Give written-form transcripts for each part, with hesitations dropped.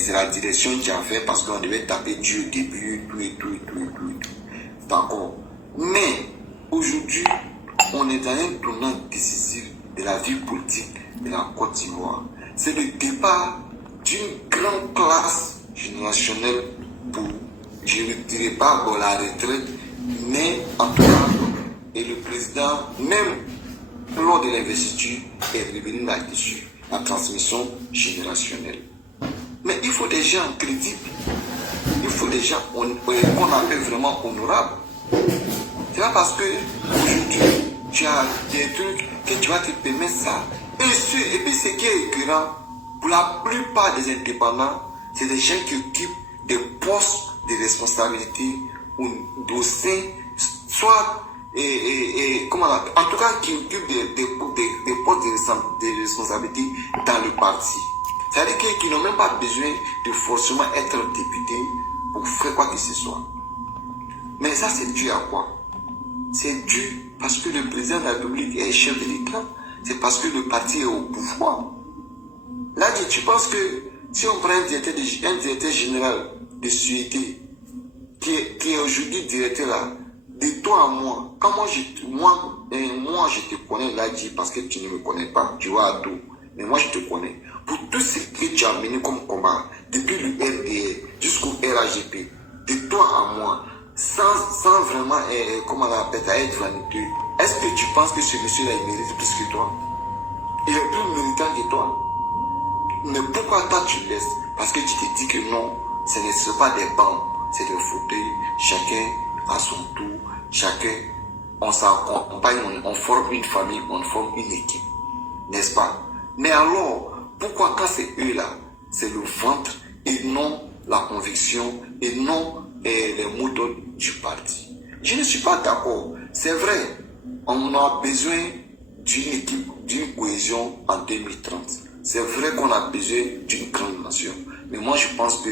c'est la direction qui a fait parce qu'on devait taper Dieu au début, tout. D'accord. Mais aujourd'hui, on est dans un tournant décisif de la vie politique de la Côte d'Ivoire. C'est le départ d'une grande classe générationnelle pour, je ne dirais pas pour la retraite, mais en tout cas, et le président, même lors de l'investiture, est revenu là-dessus, la transmission générationnelle. Mais il faut des gens crédibles, il faut des gens qu'on appelle vraiment honorables. C'est pas parce que aujourd'hui tu as des trucs que tu vas te permettre ça. Et puis ce qui est écœurant, pour la plupart des indépendants, c'est des gens qui occupent des postes de responsabilité au sein, soit en tout cas qui occupent des postes de responsabilité dans le parti. C'est-à-dire qu'ils n'ont même pas besoin de forcément être député pour faire quoi que ce soit. Mais ça, c'est dû à quoi? C'est dû parce que le président de la République est chef de l'État. C'est parce que le parti est au pouvoir. Là, tu penses que si on prend un directeur général de sûreté qui est aujourd'hui directeur là, de toi à moi, quand moi je te connais là, parce que tu ne me connais pas, tu vois à tout. Mais moi je te connais. Pour tout ce que tu as mené comme combat, depuis le RDR jusqu'au RAGP, de toi à moi, sans vraiment, comment on appelle ça, être vaniteux, est-ce que tu penses que ce monsieur-là, il mérite plus que toi? Il est plus méritant que toi. Mais pourquoi toi tu laisses? Parce que tu te dis que non, ce ne sont pas des bancs, c'est des fauteuils, chacun à son tour, chacun, on s'accompagne, on forme une famille, on forme une équipe. N'est-ce pas? Mais alors, pourquoi quand c'est eux là, c'est le ventre et non la conviction et non les mots d'ordre du parti? Je ne suis pas d'accord. C'est vrai, on a besoin d'une équipe, d'une cohésion en 2030. C'est vrai qu'on a besoin d'une grande nation. Mais moi je pense que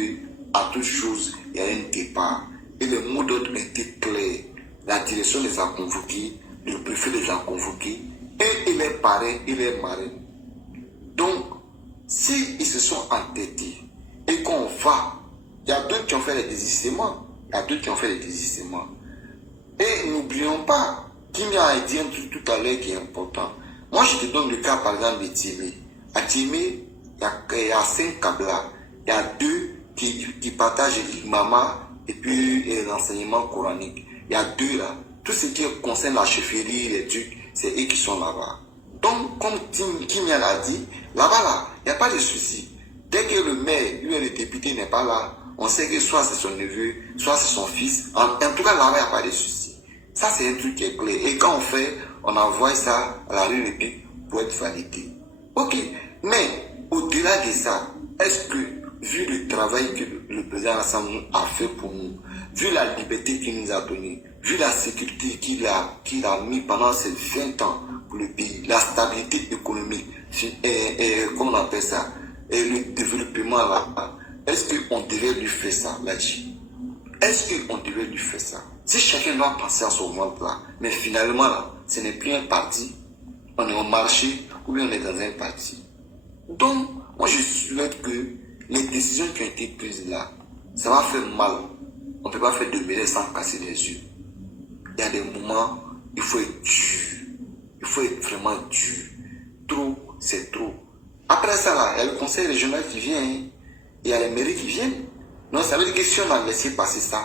à toute chose, il y a un départ. Et le mot d'ordre était clair. La direction les a convoqués, le préfet les a convoqués, et il est parrain, il est marin. Donc, s'ils se sont entêtés et qu'on va, il y a d'autres qui ont fait les désistements. Et n'oublions pas, Kimi a dit un truc tout à l'heure qui est important. Moi, je te donne le cas, par exemple, de Timé. À Timé, il y a 5 Kabla. Il y a 2 qui partagent l'imama et puis l'enseignement coranique. Il y a 2 là. Tout ce qui concerne la chefferie, les trucs, c'est eux qui sont là-bas. Donc, comme Kimi l'a dit, là-bas, là, il n'y a pas de souci. Dès que le maire, lui, le député n'est pas là, on sait que soit c'est son neveu, soit c'est son fils. En tout cas, là-bas, il n'y a pas de souci. Ça, c'est un truc qui est clair. Et quand on fait, on envoie ça à la République pour être validé. Ok, mais au-delà de ça, est-ce que, vu le travail que le président Alassane a fait pour nous, vu la liberté qu'il nous a donnée, vu la sécurité qu'il a mis pendant ces 20 ans pour le pays, la stabilité économique, comment on appelle ça, et le développement là, est-ce qu'on devait lui faire ça, là-dessus? Est-ce qu'on devait lui faire ça? Si chacun doit penser à son ventre là, mais finalement là, ce n'est plus un parti, on est au marché ou bien on est dans un parti. Donc, moi je souhaite que les décisions qui ont été prises là, ça va faire mal. On ne peut pas faire de mêlée sans casser les yeux. Il y a des moments, il faut être dur. Il faut être vraiment dur. Trop, c'est trop. Après ça là, il y a le conseil régional qui vient, hein. Il y a les mairies qui viennent. Non, ça veut dire que si on a laissé passer ça,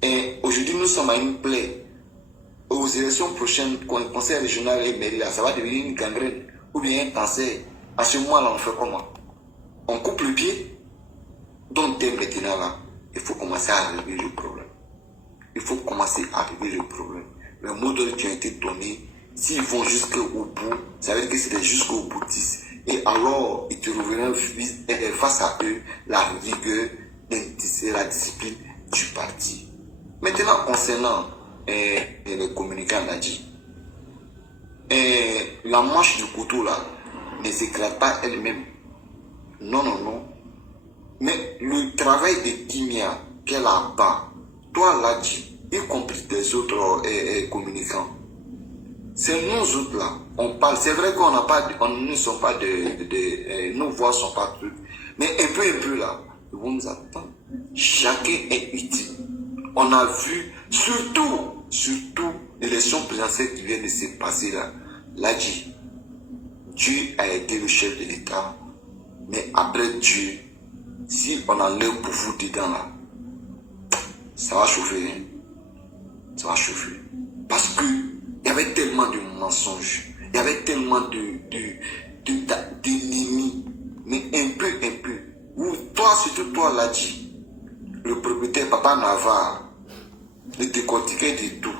et aujourd'hui nous sommes à une plaie, aux élections prochaines, conseil régional et mairie là, ça va devenir une gangrène ou bien un cancer. À ce moment-là, on fait comment? On coupe le pied. Donc dès maintenant là, il faut commencer à régler le problème. Il faut commencer à régler le problème. Les mots d'ordre qui ont été donnés, s'ils vont jusqu'au bout, ça veut dire que c'est jusqu'au boutiste. Et alors, ils trouveront face à eux la rigueur et la discipline du parti. Maintenant, concernant les communicants, on a dit, la manche du couteau là ne s'éclate pas elle-même. Non, non, non. Mais le travail de Kimia qu'elle a pas, toi là, y compris des autres communicants, c'est nous autres là, on parle. C'est vrai qu'on n'a pas, on ne sont pas nos voix sont pas trucs, Mais un peu là, le monde nous attend. Chacun est utile. On a vu, surtout, l'élection présidentielle qui vient de se passer là, l'a dit. Dieu a été le chef de l'État, mais après Dieu, si on enlève pour vous dedans là, ça va chauffer. Hein? Ça va chauffer. Parce que il y avait tellement de mensonges, il y avait tellement d'ennemis, mais un peu. Ou toi, surtout toi, l'a dit, le propriétaire Papa Navarre, le décortiquait de tout.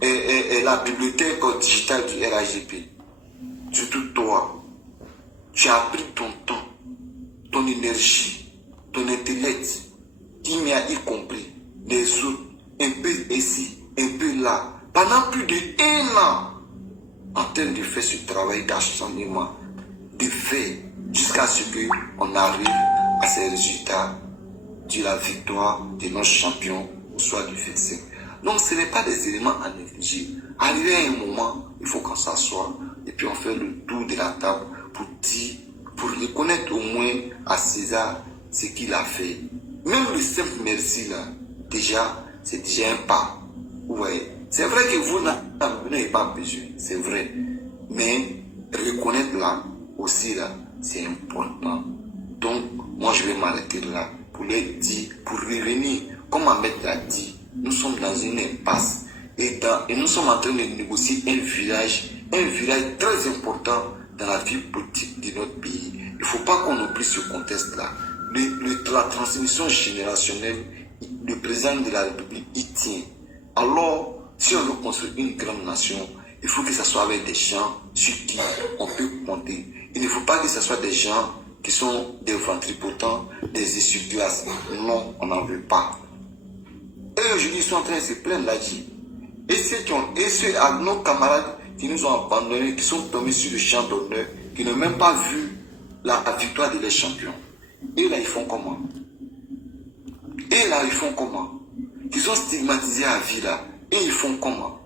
Et la bibliothèque digitale du RAGP, surtout toi, tu as pris ton temps, ton énergie, ton intellect, qui m'a y compris, les autres, un peu ici, un peu là, pendant plus de 1 an, en train de faire ce travail d'acharnement, de faire, jusqu'à ce qu'on arrive à ces résultats de la victoire de notre champion au soir du 25. Donc ce n'est pas des éléments à négliger. Arrivé à un moment, il faut qu'on s'assoie et puis on fait le tour de la table pour dire, pour reconnaître au moins à César ce qu'il a fait. Même le simple merci là, déjà, c'est déjà un pas. Ouais. C'est vrai que vous n'avez pas besoin, c'est vrai. Mais reconnaître là, aussi là, c'est important. Donc, moi je vais m'arrêter là pour les dire, pour revenir, comme Ahmed l'a dit, nous sommes dans une impasse et nous sommes en train de négocier un virage très important dans la vie politique de notre pays. Il ne faut pas qu'on oublie ce contexte-là. La transmission générationnelle, le président de la République y tient. Alors, si on veut construire une grande nation, il faut que ce soit avec des gens sur qui on peut compter. Il ne faut pas que ce soit des gens qui sont des ventripotents, des essuie-glaces. Non, on n'en veut pas. Et aujourd'hui, ils sont en train de se plaindre là-dessus. Et ceux à nos camarades qui nous ont abandonnés, qui sont tombés sur le champ d'honneur, qui n'ont même pas vu la victoire de les champions. Et là, ils font comment? Ils sont stigmatisés à vie là. Et ils font comment?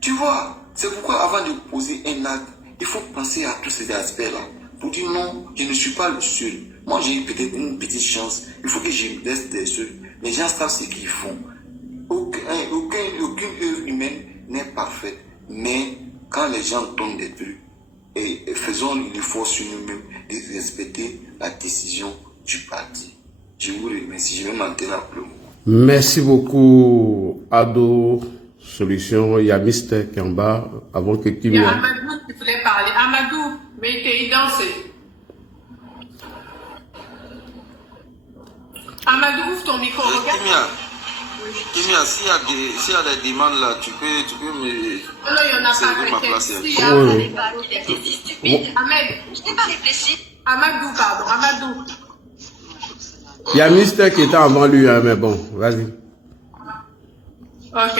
Tu vois, c'est pourquoi avant de poser un acte, il faut penser à tous ces aspects-là. Pour dire non, je ne suis pas le seul. Moi, j'ai eu peut-être une petite chance. Il faut que je me laisse des seuls. Les gens savent ce qu'ils font. Aucune œuvre humaine n'est parfaite. Mais quand les gens tombent des trucs, et faisons l'effort sur nous-mêmes de respecter la décision du parti. Je vous remercie. Je vais maintenir un peu. Merci beaucoup, Ado Solution. Il y a Mister qui est en bas, avant que tu viennes. Il y a Amadou qui voulait parler. Amadou, mais t'es dansé. Amadou, ouvre ton micro, regarde. Kimia, s'il y a des demandes là, tu peux me... Non, il n'y en a pas. Ma place. Il a été stupide. Ahmed, je n'ai pas réfléchi. Amadou, pardon, Amadou. Il y a Mister qui était avant lui, hein, mais bon, vas-y. Ok.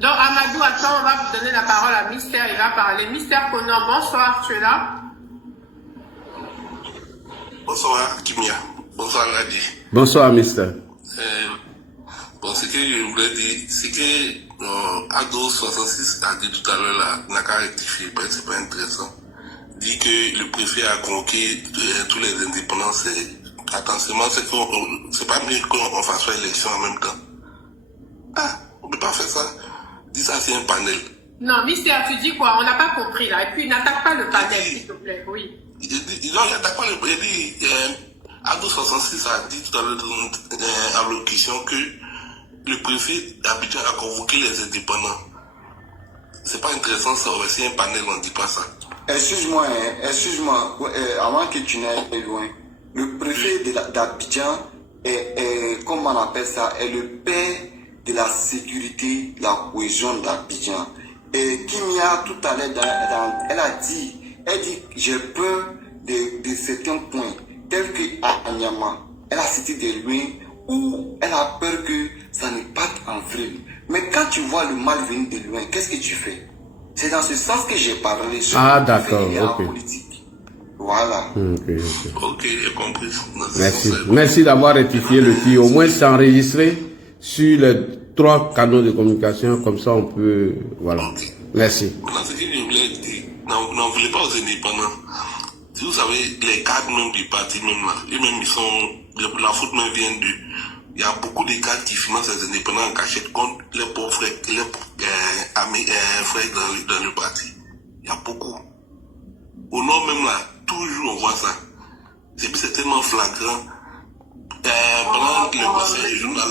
Donc, Amadou, attends, on va vous donner la parole à Mister, il va parler. Mister Conan, bonsoir, tu es là? Bonsoir, Kimia. Bonsoir, Ladi. Bonsoir, Mister. Bon, ce que je voulais dire, c'est que Ado 66 a dit tout à l'heure, là, n'a qu'à rectifier, c'est pas intéressant. Dit que le préfet a convoqué tous les indépendants, attention, c'est pas mieux qu'on fasse l'élection en même temps. Ah, on peut pas faire ça. Dis ça, c'est un panel. Non, Mister, tu dis quoi? On n'a pas compris là. Et puis, n'attaque pas le panel, s'il te plaît. Oui. Non, il n'attaque pas le panel. Il dit, Ado 66 a dit tout à l'heure en locution que le préfet d'Abidjan a convoqué les indépendants. C'est pas intéressant ça, c'est un panel, on ne dit pas ça. Excuse-moi, avant que tu n'ailles loin, le préfet d'Abidjan est, comment on appelle ça, est le père de la sécurité, de la cohésion d'Abidjan. Et Kimia, tout à l'heure, elle dit, j'ai peur de certains points, tels qu'à Nyama, elle a cité des loin où elle a peur que ça ne parte en vrille. Mais quand tu vois le mal venir de loin, qu'est-ce que tu fais? C'est dans ce sens que j'ai parlé sur la politique. Voilà. Ok, j'ai compris. Merci. Merci d'avoir rectifié le tir. Au moins, c'est enregistré sur les 3 canaux de communication. Comme ça, on peut... Voilà. Merci. Maintenant, ce que je voulais dire, n'en voulez pas aux indépendants. Si vous savez, les cadres même du parti, même là, eux-mêmes, ils sont, la faute même vient d'eux. Il y a beaucoup de cadres qui financent les indépendants en cachette contre les pauvres frères, amis, frères dans le parti. Il y a beaucoup. Au nord même là, toujours on voit ça. C'est tellement flagrant. Pendant le conseil régional,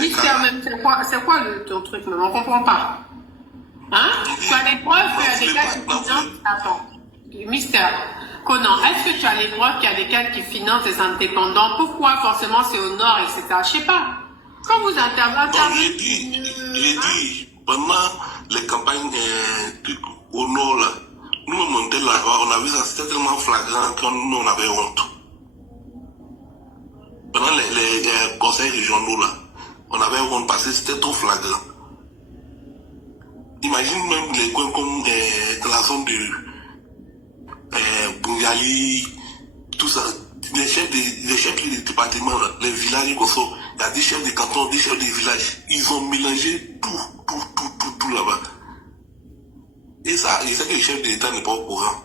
Mystère même, c'est quoi ton truc même? On comprend pas. Hein? Tu as les preuves qu'il y a des cas qui financent. Attends. Mystère. Conan, est-ce que tu as les preuves qu'il y a des cadres qui financent des indépendants? Pourquoi forcément c'est au nord, etc. Je sais pas. Quand vous intervenez... J'ai dit, pendant les campagnes au nord, là, nous on montait là-bas, on a vu ça, c'était tellement flagrant que nous on avait honte. Pendant les conseils régionaux, là, on avait honte parce que c'était trop flagrant. Imagine même les coins comme dans la zone de Bungali, tout ça, les chefs des départements, là, les villages, il y a des chefs de cantons, des chefs de villages, ils ont mélangé tout là-bas. Et ça, je sais que les chefs de l'État n'est pas au courant.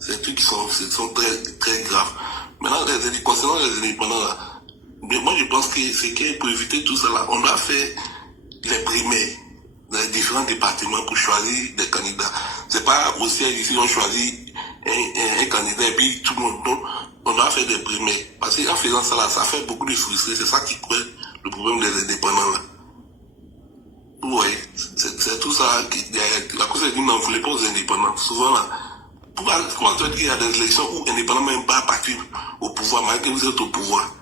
C'est des trucs qui sont très, très graves. Maintenant, concernant les indépendants, là, mais moi je pense que c'est que pour éviter tout ça, là, on a fait les primaires dans les différents départements pour choisir des candidats. C'est pas aussi ici on choisit un candidat et puis tout le monde. Donc, on a fait des primaires. Parce qu'en faisant ça là, ça fait beaucoup de frustrés. C'est ça qui crée le problème des indépendants là. Oui, c'est tout ça. La cause est qu'on n'en voulait pas aux indépendants. Souvent là, comment tu dis qu'il y a des élections où indépendants même pas partir au pouvoir, malgré que vous êtes au pouvoir.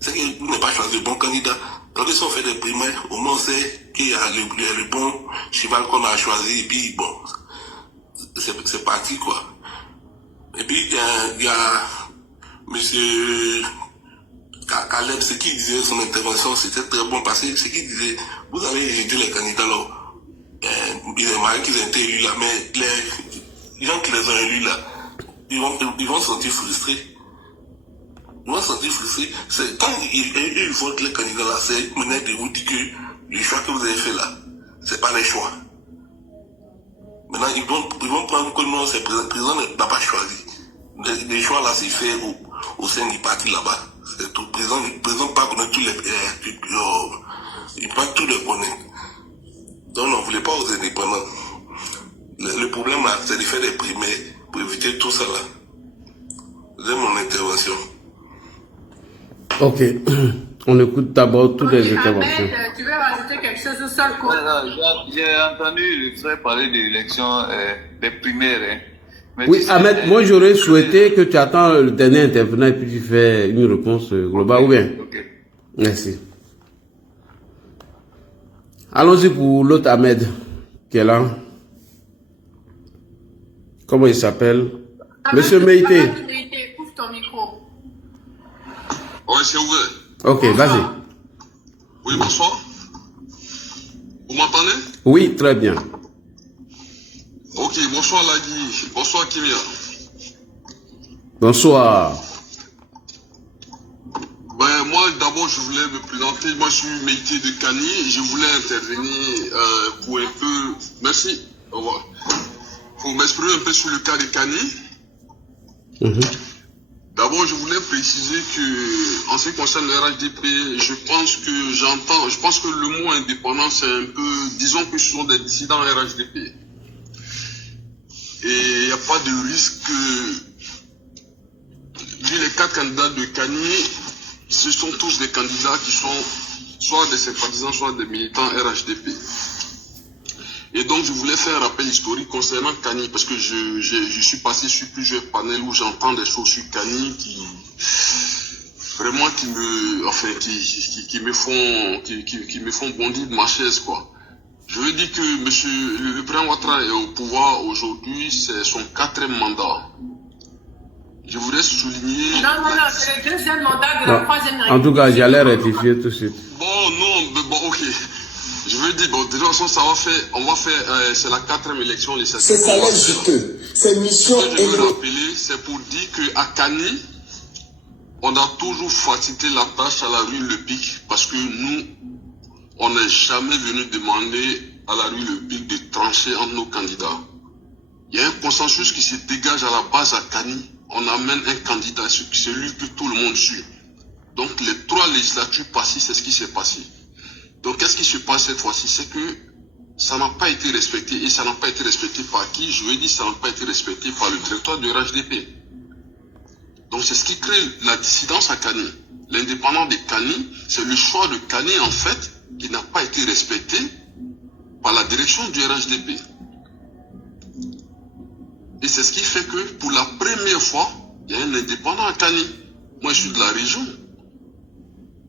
C'est que vous n'avez pas choisi le bon candidat. Quand ils ont fait des primaires, au moins on sait qu'il y a le bon cheval qu'on a choisi, et puis bon, c'est parti quoi. Et puis il y a monsieur Caleb, ce qu'il disait, son intervention, c'était très bon parce que ce qu'il disait, vous avez élu les candidats là, il est marrant qu'ils ont été élus là, mais les gens qui les ont élus là, ils vont se sentir frustrés. Ils vont se sentir frustrés. C'est quand ils votent les candidats là, c'est maintenant de vous dire que le choix que vous avez fait là, c'est pas les choix. Maintenant, ils vont prendre que non, c'est le président n'a pas choisi. Les choix là, c'est fait au sein du parti là-bas. C'est tout. Le président pas connaître tous les, il pas tout les connaître. Donc, on ne voulait pas aux indépendants. Le problème là, c'est de faire des primaires pour éviter tout ça là. C'est mon intervention. Ok. On écoute d'abord toutes les interventions. Ahmed, tu veux rajouter quelque chose au seul coup? J'ai entendu le frère parler de l'élection des primaires. Hein. Oui, Ahmed, moi j'aurais souhaité que tu attends le dernier intervenant et puis tu fais une réponse globale, ou bien? Ok. Merci. Allons-y pour l'autre Ahmed qui est là. Comment il s'appelle? Monsieur Meïté. Ouvre ton micro. Oui, c'est ouvert. Ok, vas-y. Oui, bonsoir. Vous m'entendez? Oui, très bien. Ok, bonsoir Ladi. Bonsoir Kimia. Bonsoir. Ben, moi, d'abord, je voulais me présenter. Moi, je suis Meïté de Kani. Je voulais intervenir pour un peu... Merci. Au revoir. Pour m'exprimer un peu sur le cas de Kani. D'abord, je voulais préciser que, en ce qui concerne le RHDP, je pense que le mot indépendant, c'est un peu, disons que ce sont des dissidents RHDP. Et il n'y a pas de risque vu les 4 candidats de Kani, ce sont tous des candidats qui sont soit des sympathisants, soit des militants RHDP. Et donc, je voulais faire un rappel historique concernant Kani, parce que je suis passé sur plusieurs panels où j'entends des choses sur Kani qui me font bondir de ma chaise, quoi. Je veux dire que le président Ouattara est au pouvoir aujourd'hui, c'est son 4e mandat. Je voudrais souligner... Non, c'est le 2e mandat de la 3e République. En tout cas, j'allais rectifier tout de suite. Ok. Je veux dire, de toute façon, c'est la 4e élection législative. C'est salaire juteux. C'est mission Ce que je veux rappeler, c'est pour dire qu'à Kani, on a toujours facilité la tâche à la rue Le Pic, parce que nous, on n'est jamais venu demander à la rue Le Pic de trancher entre nos candidats. Il y a un consensus qui se dégage à la base à Kani. On amène un candidat, celui que tout le monde suit. Donc les 3 législatures passées, c'est ce qui s'est passé. Donc qu'est-ce qui se passe cette fois-ci? C'est que ça n'a pas été respecté. Et ça n'a pas été respecté par qui? Je lui ai dit, ça n'a pas été respecté par le directeur du RHDP. Donc c'est ce qui crée la dissidence à Kani. L'indépendant de Kani, c'est le choix de Kani en fait, qui n'a pas été respecté par la direction du RHDP. Et c'est ce qui fait que pour la première fois, il y a un indépendant à Kani. Moi je suis de la région.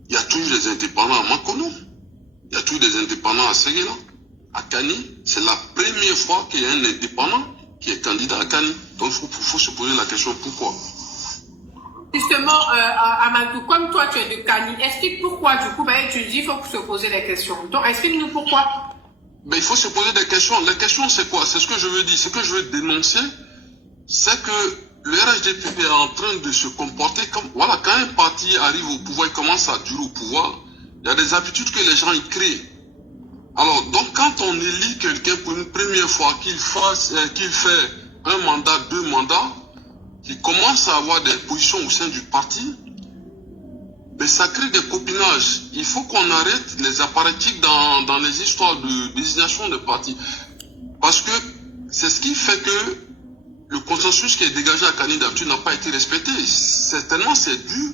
Il y a toujours des indépendants à Makono. Il y a toujours des indépendants à Séguéla. À Kani, c'est la première fois qu'il y a un indépendant qui est candidat à Kani. Donc il faut se poser la question pourquoi. Justement, Amadou, comme toi tu es de Kani, explique pourquoi du coup, tu dis qu'il faut se poser des questions. Donc explique-nous pourquoi. Mais il faut se poser des questions. Les questions c'est quoi? C'est ce que je veux dire. Ce que je veux dénoncer, c'est que le RHDP est en train de se comporter comme... Voilà, quand un parti arrive au pouvoir, il commence à durer au pouvoir, il y a des habitudes que les gens y créent. Alors, donc quand on élit quelqu'un pour une première fois, qu'il fait un mandat, 2 mandats, qu'il commence à avoir des positions au sein du parti, mais ça crée des copinages. Il faut qu'on arrête les apparatchiks dans les histoires de désignation de partis. Parce que c'est ce qui fait que le consensus qui est dégagé à Kani d'habitude n'a pas été respecté. Certainement, c'est dû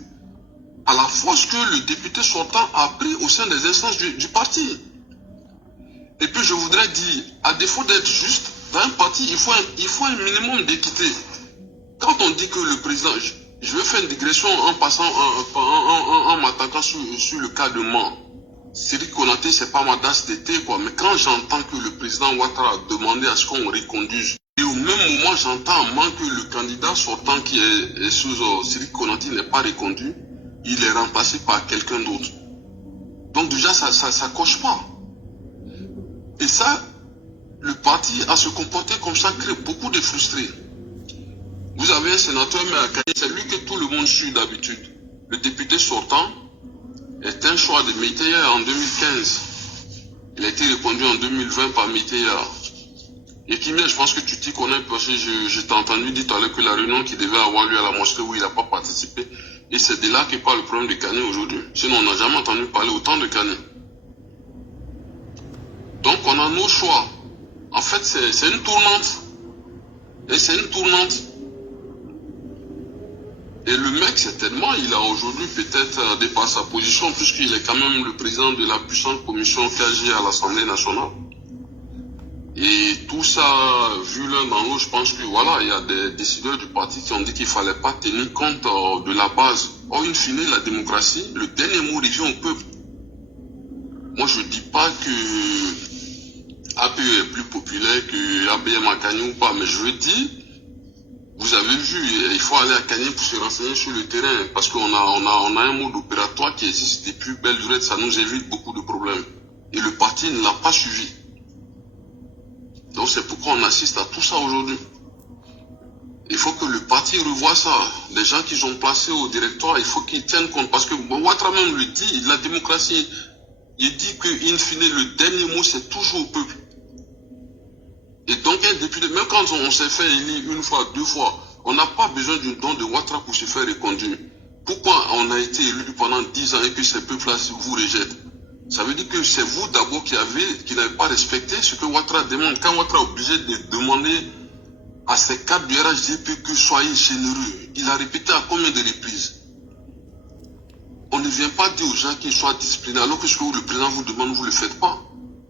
à la force que le député sortant a pris au sein des instances du parti. Et puis, je voudrais dire, à défaut d'être juste, dans un parti, il faut un minimum d'équité. Quand on dit que le président... Je vais faire une digression en m'attaquant sur le cas de Mans. Siri Konaté, c'est pas ma tasse d'été, quoi. Mais quand j'entends que le président Ouattara a demandé à ce qu'on reconduise, et au même moment, j'entends en Mans que le candidat sortant qui est sous Siri Konaté n'est pas reconduit, il est remplacé par quelqu'un d'autre. Donc déjà, ça coche pas. Et ça, le parti à se comporter comme ça crée beaucoup de frustrés. Vous avez un sénateur, mais à Kani, c'est lui que tout le monde suit d'habitude. Le député sortant est un choix de Meiteya en 2015. Il a été reconduit en 2020 par Meiteya. Et Kimia, je pense que tu t'y connais parce que je t'ai entendu dire tout à l'heure que la réunion qui devait avoir lieu à la mosquée où il n'a pas participé. Et c'est de là que parle le problème de Kani aujourd'hui. Sinon, on n'a jamais entendu parler autant de Kani. Donc, on a nos choix. En fait, c'est une tournante. Et c'est une tournante. Et le mec, certainement, il a aujourd'hui peut-être dépassé sa position puisqu'il est quand même le président de la puissante commission KG à l'Assemblée nationale. Et tout ça, vu l'un dans l'autre, je pense que voilà, il y a des décideurs du parti qui ont dit qu'il ne fallait pas tenir compte de la base. Or, in fine, la démocratie, le dernier mot revient au peuple. Moi, je ne dis pas que APE est plus populaire que ABM à Kani ou pas, mais je veux dire, vous avez vu, il faut aller à Kani pour se renseigner sur le terrain, parce qu'on a un mode opératoire qui existe depuis belle durée, ça nous évite beaucoup de problèmes. Et le parti ne l'a pas suivi. Donc c'est pourquoi on assiste à tout ça aujourd'hui. Il faut que le parti revoie ça. Les gens qu'ils ont placés au directoire, il faut qu'ils tiennent compte. Parce que Ouattara même le dit, la démocratie, il dit que, in fine, le dernier mot, c'est toujours au peuple. Et donc, un député, même quand on s'est fait élire 1 fois, 2 fois, on n'a pas besoin d'un don de Ouattara pour se faire reconduire. Pourquoi on a été élu pendant 10 ans et que ces peuples-là vous rejettent? Ça veut dire que c'est vous d'abord qui n'avez pas respecté ce que Ouattara demande. Quand Ouattara est obligé de demander à ses cadres du RHDP que soyez généreux, il a répété à combien de reprises? On ne vient pas dire aux gens qu'ils soient disciplinés alors que ce que le président vous demande, vous ne le faites pas.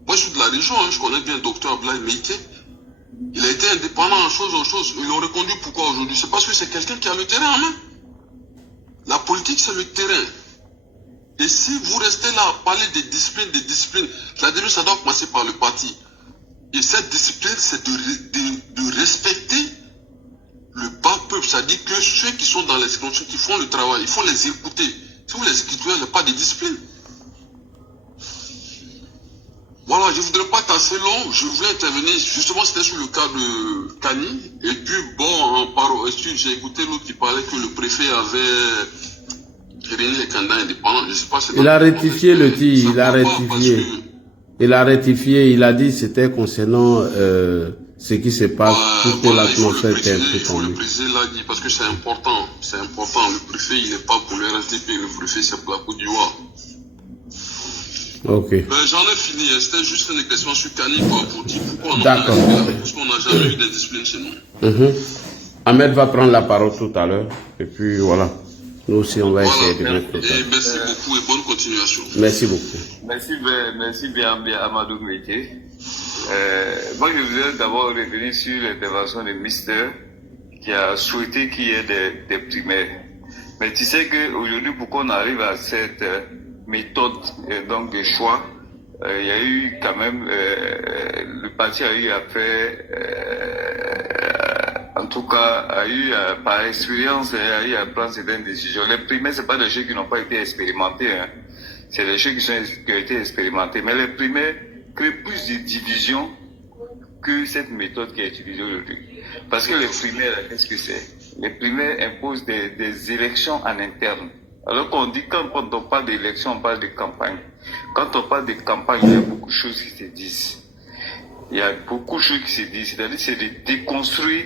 Moi je suis de la région, je connais bien le docteur Ablaye Meïté. Il a été indépendant en chose. Ils l'ont reconduit pourquoi aujourd'hui? C'est parce que c'est quelqu'un qui a le terrain en main. La politique c'est le terrain. Et si vous restez là à parler de discipline, c'est-à-dire ça doit commencer par le parti. Et cette discipline, c'est de respecter le bas peuple. C'est-à-dire que ceux qui sont dans les institutions, qui font le travail, il faut les écouter. Si vous les écoutez, il n'y a pas de discipline. Voilà, je ne voudrais pas être assez long. Je voulais intervenir, justement, c'était sur le cas de Kani. Et puis, bon, j'ai écouté l'autre qui parlait que le préfet avait... Les candidats indépendants, je sais pas, il a rectifié le tir, il a rectifié. Il a rectifié, il a dit c'était concernant ce qui se passe pour que l'atmosphère était un peu Il faut le tendue. préciser là, parce que c'est important. C'est important. Le préfet, il n'est pas pour le RSDP. Le préfet, c'est pour la Côte d'Ivoire. Ok. J'en ai fini. C'était juste une question sur Kani pour dire pourquoi on en est D'accord. arrivé là. Parce qu'on n'a jamais eu de discipline chez nous. Ahmed va prendre la parole tout à l'heure. Et puis voilà. Nous aussi, on va essayer de mettre le Et temps. merci beaucoup et bonne continuation. Merci beaucoup. Merci bien, Amadou Métier. Moi, je voudrais d'abord revenir sur l'intervention de Mister qui a souhaité qu'il y ait des primaires. Mais tu sais qu'aujourd'hui, pour qu'on arrive à cette méthode donc de choix, il y a eu quand même, le parti a eu à faire, en tout cas, a eu par expérience, a eu à prendre certaines décisions. Les primaires, c'est pas des choses qui n'ont pas été expérimentées, hein. C'est des choses qui ont été expérimentées. Mais les primaires créent plus de divisions que cette méthode qui est utilisée aujourd'hui. Parce que les primaires, qu'est-ce que c'est? Les primaires imposent des élections en interne. Alors qu'on dit, quand on parle d'élections, on parle de campagne. Quand on parle de campagne, il y a beaucoup de choses qui se disent. Il y a beaucoup de choses qui se disent. C'est-à-dire, c'est de déconstruire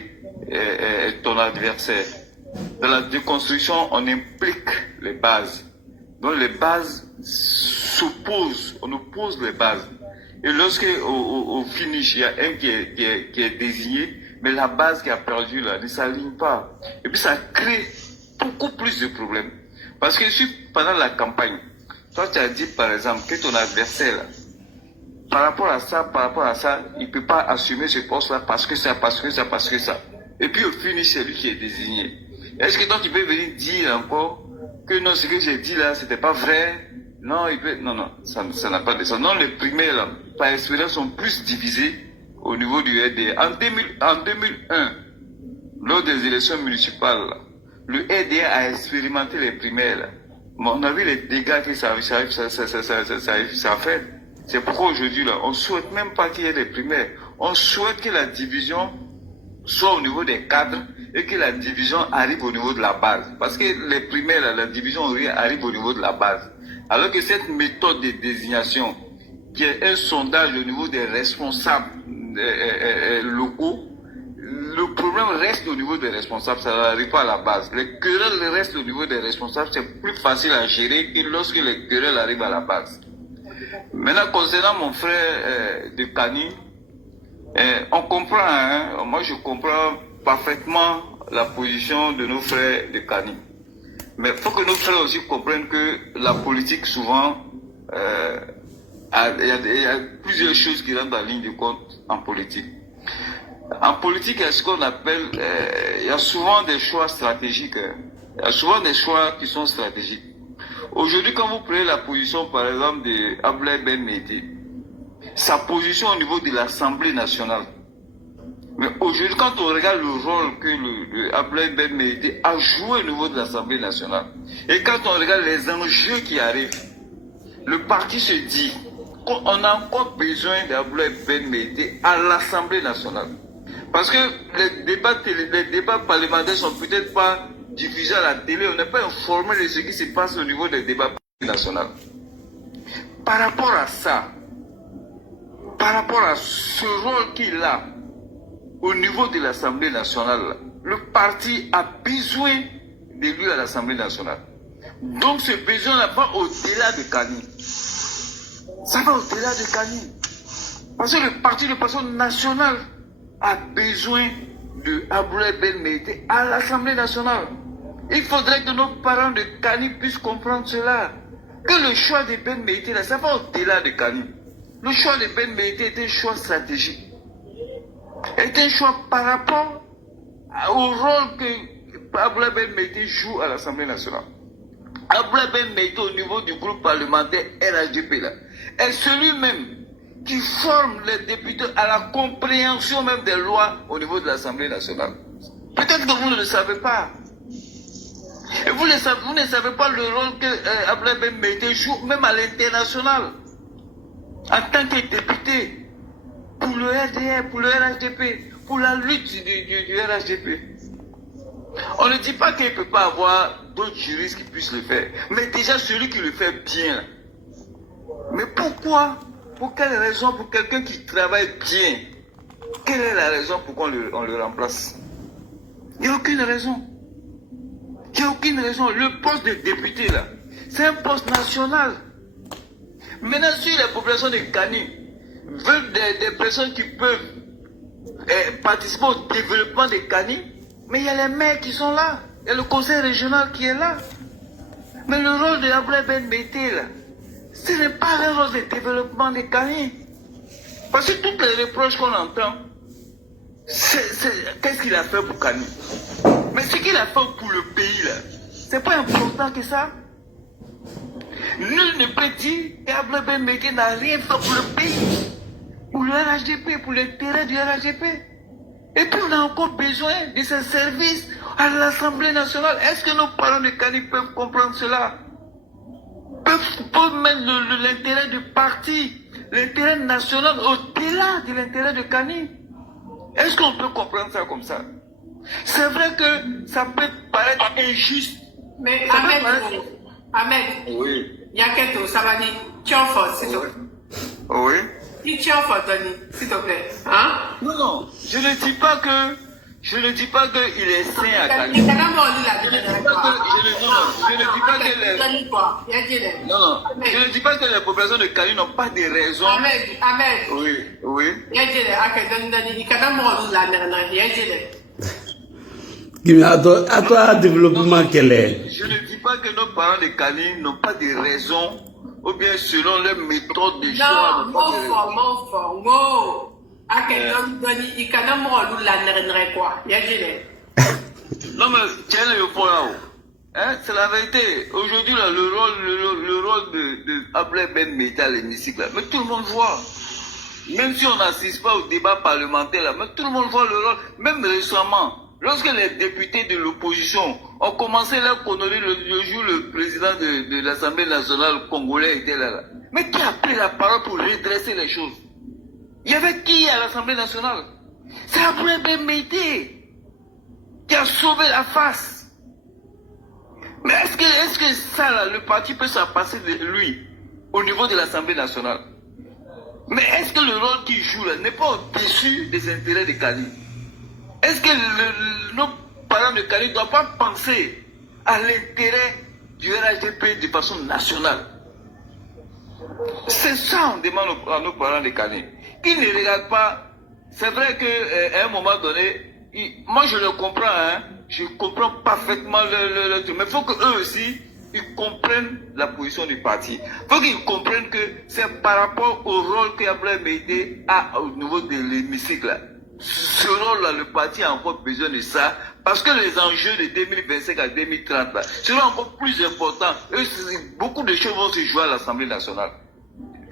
ton adversaire. Dans la déconstruction, on implique les bases. Donc les bases s'opposent, on oppose les bases. Et lorsque au finish, il y a un qui est désigné, mais la base qui a perdu là ne s'aligne pas. Et puis ça crée beaucoup plus de problèmes. Parce que si pendant la campagne, toi tu as dit par exemple que ton adversaire là, par rapport à ça, il ne peut pas assumer ce poste-là parce que ça. Et puis au finish, c'est lui qui est désigné. Est-ce que toi tu peux venir dire encore que non, ce que j'ai dit là, c'était pas vrai? Non, ça n'a pas de sens. Non, les primaires, là, par expérience, sont plus divisés au niveau du RDA. En 2001, lors des élections municipales, là, le RDA a expérimenté les primaires. Là. On a vu les dégâts que ça a fait. C'est pourquoi aujourd'hui, là, on ne souhaite même pas qu'il y ait des primaires. On souhaite que la division soit au niveau des cadres et que la division arrive au niveau de la base. Parce que les primaires, là, la division arrive au niveau de la base. Alors que cette méthode de désignation, qui est un sondage au niveau des responsables locaux, le problème reste au niveau des responsables, ça n'arrive pas à la base. Les querelles restent au niveau des responsables, c'est plus facile à gérer que lorsque les querelles arrivent à la base. Maintenant, concernant mon frère de Kani, on comprend, hein, moi je comprends parfaitement la position de nos frères de Kani. Mais il faut que nos frères aussi comprennent que la politique, souvent, il y a plusieurs choses qui rentrent en ligne de compte en politique. En politique, il y a ce qu'on appelle, il y a souvent des choix stratégiques. Il y a souvent des choix qui sont stratégiques. Aujourd'hui, quand vous prenez la position, par exemple, de Abdoulaye Ben Meïté, sa position au niveau de l'Assemblée nationale. Mais aujourd'hui, quand on regarde le rôle que Abdoulaye Ben Meïté a joué au niveau de l'Assemblée nationale, et quand on regarde les enjeux qui arrivent, le parti se dit qu'on a encore besoin d'Abdoulaye Ben Meïté à l'Assemblée nationale. Parce que les débats parlementaires sont peut-être pas diffusés à la télé, on n'est pas informé de ce qui se passe au niveau des débats nationaux. Par rapport à ça, par rapport à ce rôle qu'il a au niveau de l'Assemblée nationale, le parti a besoin de lui à l'Assemblée nationale. Donc ce besoin n'a pas au-delà de Kani. Ça va au-delà de Kani. Parce que le parti de façon nationale a besoin de Abdoulaye Ben Meïté à l'Assemblée nationale. Il faudrait que nos parents de Kani puissent comprendre cela. Que le choix de Ben Meïté, là, ça va au-delà de Kani. Le choix de Ben Meïté est un choix stratégique. Est un choix par rapport au rôle que Abdoulaye Ben Meïté joue à l'Assemblée nationale. Abdoulaye Ben Meïté au niveau du groupe parlementaire RHDP là, est celui-même qui forme les députés à la compréhension même des lois au niveau de l'Assemblée nationale. Peut-être que vous ne le savez pas. Et vous ne savez pas le rôle que Abdoulaye Ben Meïté joue même à l'international. En tant que député, pour le RDR, pour le RHDP, pour la lutte du RHDP. On ne dit pas qu'il ne peut pas avoir d'autres juristes qui puissent le faire. Mais déjà celui qui le fait bien. Mais pourquoi? Pour quelle raison? Pour quelqu'un qui travaille bien, Quelle est la raison pour qu'on le remplace? Il n'y a aucune raison. Il n'y a aucune raison. Le poste de député, là, c'est un poste national. Maintenant, si la population de Kani veut des personnes qui peuvent participer au développement de Kani, mais il y a les maires qui sont là. Il y a le conseil régional qui est là. Mais le rôle de Abdoulaye Ben Meïté, là, ce n'est pas le rôle de développement de Kani. Parce que toutes les reproches qu'on entend, qu'est-ce qu'il a fait pour Kani? Mais ce qu'il a fait pour le pays, là, c'est pas important que ça. Nul ne peut dire qu'Abdoulaye Ben Meïté n'a rien fait pour le pays, pour le RHDP, pour l'intérêt du RHDP. Et puis on a encore besoin de ces services à l'Assemblée nationale. Est-ce que nos parents de Kani peuvent comprendre cela? Peuvent mettre l'intérêt du parti, l'intérêt national au-delà de l'intérêt de Kani? Est-ce qu'on peut comprendre ça comme ça? C'est vrai que ça peut paraître injuste. Mais Ça Ahmed, peut paraître- Ahmed, Oui. Yaketo, ça va dire, tu en force, s'il te plaît. Oui. Dis tu en force, Tony, s'il te plaît. Hein? Non, non, je ne dis pas que qu'il est sain à Kani. Je ne dis pas Non, non, je ne dis pas que les populations de Kani n'ont pas de raisons. Ahmed, Oui, oui. Kimi, à toi, développement quel est? Je ne dis pas que nos parents de Kani n'ont pas de raisons, ou bien selon leur méthode de choix. Non, Non, mais tiens le point là-haut. Hein, c'est la vérité. Aujourd'hui, là, le rôle de Abdoulaye Ben Meïté à l'hémicycle, là, mais tout le monde voit. Même si on n'assiste pas au débat parlementaire, là, mais tout le monde voit le rôle. Même récemment, lorsque les députés de l'opposition ont commencé leur connerie le jour où le président de l'Assemblée nationale congolais était là. Mais qui a pris la parole pour redresser les choses? Il y avait qui à l'Assemblée nationale? C'est Abdoulaye Ben Meïté qui a sauvé la face. Mais est-ce que ça, là, le parti peut s'en passer de lui au niveau de l'Assemblée nationale? Mais est-ce que le rôle qu'il joue là n'est pas au-dessus des intérêts de Kani? Est-ce que nos parents de Kani ne doivent pas penser à l'intérêt du RHDP de façon nationale? C'est ça on demande à nos parents de Kani. Qu'ils ne regardent pas. C'est vrai qu'à un moment donné, moi je le comprends, hein, je comprends parfaitement le truc, mais il faut qu'eux aussi, ils comprennent la position du parti. Il faut qu'ils comprennent que c'est par rapport au rôle qu'Abdoulaye Meïté a au niveau de l'hémicycle. Ce rôle-là, le parti a encore besoin de ça, parce que les enjeux de 2025 à 2030 là, seront encore plus importants. Beaucoup de choses vont se jouer à l'Assemblée nationale.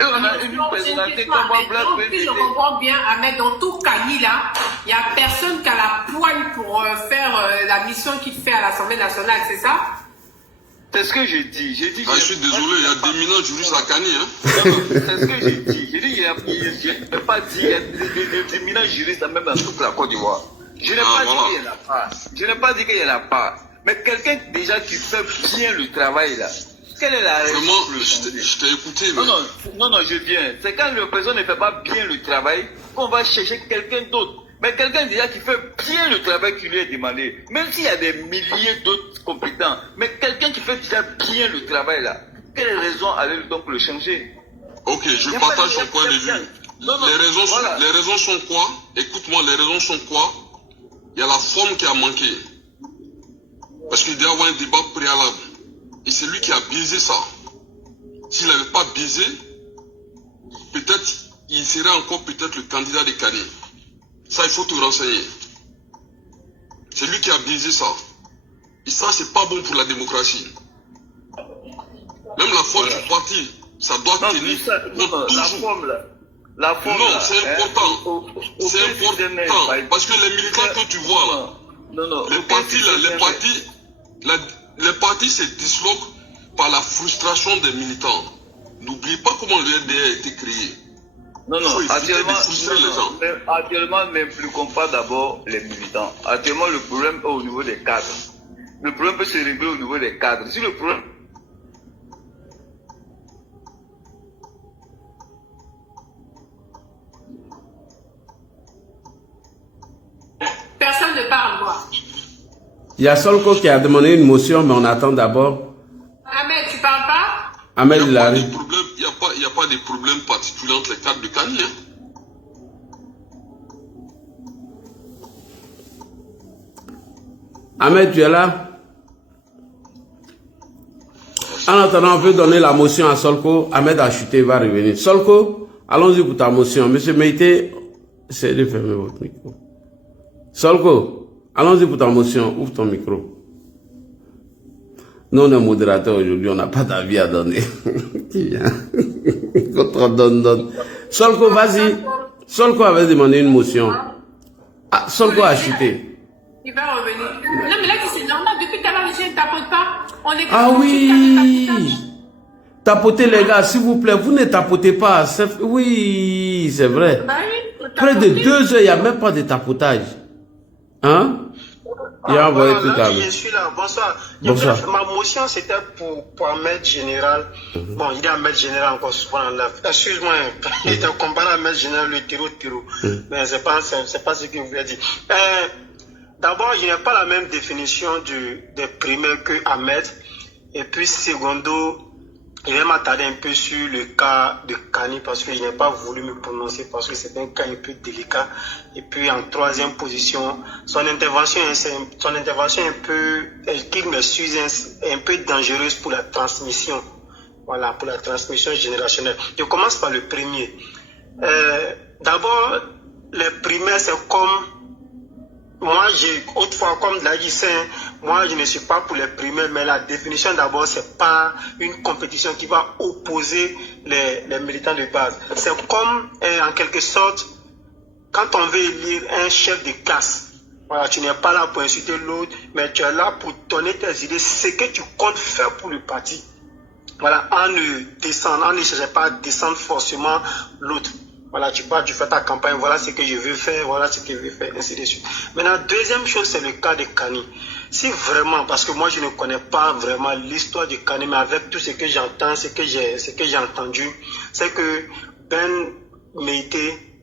Et on a une personnalité comme Abdoulaye Meïté. Si je comprends bien, Ahmed, dans tout Kani là, il n'y a personne qui a la poigne pour faire la mission qu'il fait à l'Assemblée nationale, c'est ça? C'est ce que j'ai dit. J'ai dit. Ah, je suis désolé, il y a d'éminents juristes à Kani, hein. C'est ce que j'ai dit. J'ai dit, je n'ai pas dit, il y a des éminents juristes même dans toute la Côte d'Ivoire. Je n'ai pas dit qu'il y en a pas. Je n'ai pas dit qu'il y en a pas. Mais quelqu'un déjà qui fait bien le travail là. Quelle est la raison? Vraiment, je t'ai écouté, mais... Non, je viens. C'est quand le président ne fait pas bien le travail qu'on va chercher quelqu'un d'autre. Mais quelqu'un déjà qui fait bien le travail qui lui est demandé, même s'il y a des milliers d'autres compétents, mais quelqu'un qui fait déjà bien le travail là, quelle raison allez donc le changer? Ok, je partage son point de vue. Les raisons sont quoi? Écoute-moi, les raisons sont quoi? Il y a la forme qui a manqué. Parce qu'il doit y avoir un débat préalable. Et c'est lui qui a biaisé ça. S'il n'avait pas biaisé, peut-être il serait encore peut-être le candidat de Kani. Ça, il faut te renseigner. C'est lui qui a biaisé ça. Et ça, c'est pas bon pour la démocratie. Même la forme du parti, ça doit tenir. La forme non, là, c'est important. C'est important. Parce que les militants que tu vois là, les partis se disloquent par la frustration des militants. N'oublie pas comment le RDA a été créé. Non, actuellement, n'impliquons pas d'abord les militants. Actuellement, le problème est au niveau des cadres. Le problème peut se régler au niveau des cadres. Si le problème... Il y a Solko qui a demandé une motion, mais on attend d'abord. Ahmed, tu parles pas? Ahmed, Il il n'y a, arrive. a pas de problème particulier entre les cadres de Kani. Hein. Ahmed, tu es là? En attendant, on peut donner la motion à Solko. Ahmed a chuté, il va revenir. Solko, allons-y pour ta motion. Monsieur Meïté, essayez de fermer votre micro. Solko, allons-y pour ta motion. Ouvre ton micro. Nous, on est modérateur aujourd'hui, on n'a pas d'avis à donner. donne. Solko, vas-y. Solko avait demandé une motion. Ah, Solko a chuté. Il va revenir. Non, mais là, c'est normal. Depuis tout à l'heure, les gens ne tapotent pas. On est Ah oui! Tapotez les gars, s'il vous plaît, vous ne tapotez pas. Oui, c'est vrai. Bah oui, Près de 2 heures, il n'y a même pas de tapotage. Hein? Il a envoyé tout à l'heure. Je suis là, bonsoir. Bonsoir. Ma motion, c'était pour Ahmed Général. Bon, il est Ahmed Général encore souvent en live. Excuse-moi, il était comparé à Ahmed Général, le terreau. Mais c'est pas ce que vous voulez dire. D'abord, je n'ai pas la même définition des primaires que Ahmed. Et puis, secondo, je vais m'attarder un peu sur le cas de Kani parce que je n'ai pas voulu me prononcer parce que c'est un cas un peu délicat. Et puis, en troisième position, son intervention un peu, qu'il me suit, est un peu dangereuse pour la transmission. Voilà, pour la transmission générationnelle. Je commence par le premier. D'abord, les primaires, c'est comme... Moi, autrefois, comme l'a dit Saint, moi, je ne suis pas pour les primaires, mais la définition d'abord, c'est pas une compétition qui va opposer les militants de base. C'est comme, en quelque sorte, quand on veut élire un chef de classe. Voilà, tu n'es pas là pour insulter l'autre, mais tu es là pour donner tes idées, ce que tu comptes faire pour le parti. Voilà, en ne cherchant pas à descendre forcément l'autre. Voilà, tu fais ta campagne, voilà ce que je veux faire, voilà ce que je veux faire, ainsi de suite. Maintenant, deuxième chose, c'est le cas de Kani. Si vraiment, parce que moi je ne connais pas vraiment l'histoire de Kani, mais avec tout ce que j'entends, ce que j'ai entendu, c'est que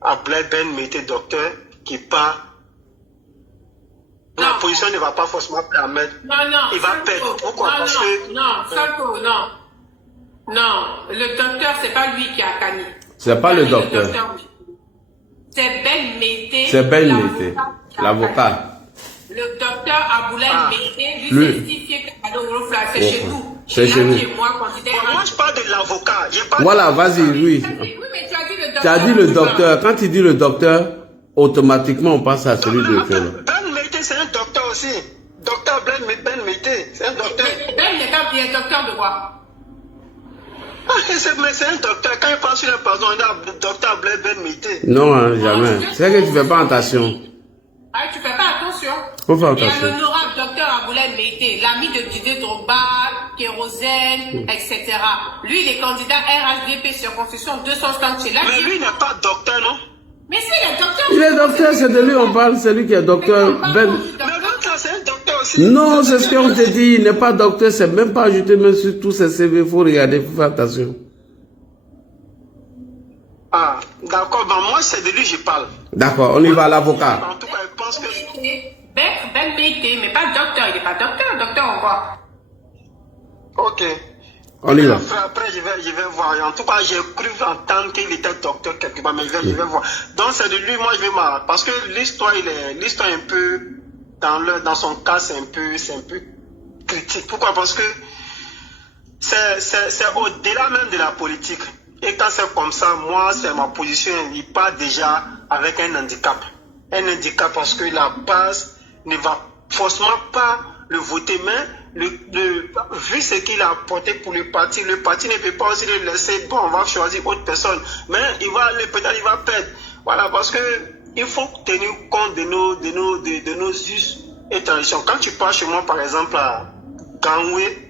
Ablaye Ben Meïté, docteur, qui part, la position ne va pas forcément permettre. Non, il va perdre. Pourquoi? Parce que... Non, le docteur, c'est pas lui qui a Kani. C'est pas le docteur. C'est Ben Meïté. C'est Ben Meïté, l'avocat. Le docteur Ablaye Meïté, lui, c'est justifié que c'est chez nous. C'est chez nous. Moi, je parle de l'avocat. Voilà, vas-y, oui. Oui, mais tu as dit le docteur. Quand tu dis le docteur, automatiquement, on passe à celui de Fiona. Ben Meïté, c'est un docteur aussi. Docteur Ben Meïté, c'est un docteur. Ben, il est docteur de quoi? Mais c'est un docteur. Quand il passe sur la pardon, il y a le docteur Ben Meïté. Non, hein, jamais. C'est que tu fais pas attention. Ah, tu fais pas attention. Faut faire Il y a attention. l'honorable docteur Ablaye Meïté, l'ami de Didier Drogba, Kérosène, etc. Lui, il est candidat RHDP circonscription 260 chez là. Mais lui, il n'est pas docteur, non? Mais c'est le docteur. Il est docteur, c'est de lui on parle, c'est lui qui est docteur. Ben. Mais l'autre, c'est un docteur aussi. Non, c'est ce qu'on te dit, il n'est pas docteur, c'est même pas ajouté même sur tous ses CV, il faut regarder, il faut faire attention. Ah, d'accord, ben moi, c'est de lui que je parle. D'accord, on y va à l'avocat. En tout cas, je pense que... Ben Meïté, mais pas docteur, il n'est pas docteur, docteur en quoi? Ok. On y va. Après, je vais voir. En tout cas, j'ai cru entendre qu'il était docteur quelque part, mais je vais voir. Donc, c'est de lui, moi, je vais marrer. Parce que l'histoire est un peu, dans son cas, c'est un peu critique. Pourquoi? Parce que c'est au-delà même de la politique. Et quand c'est comme ça, moi, c'est ma position. Il part déjà avec un handicap. Un handicap parce que la base ne va forcément pas le voter, mais vu ce qu'il a apporté pour le parti ne peut pas aussi le laisser. Bon, on va choisir autre personne, mais peut-être il va perdre. Voilà, parce que il faut tenir compte de nos us et traditions. Quand tu pars chez moi, par exemple, à Gangwé,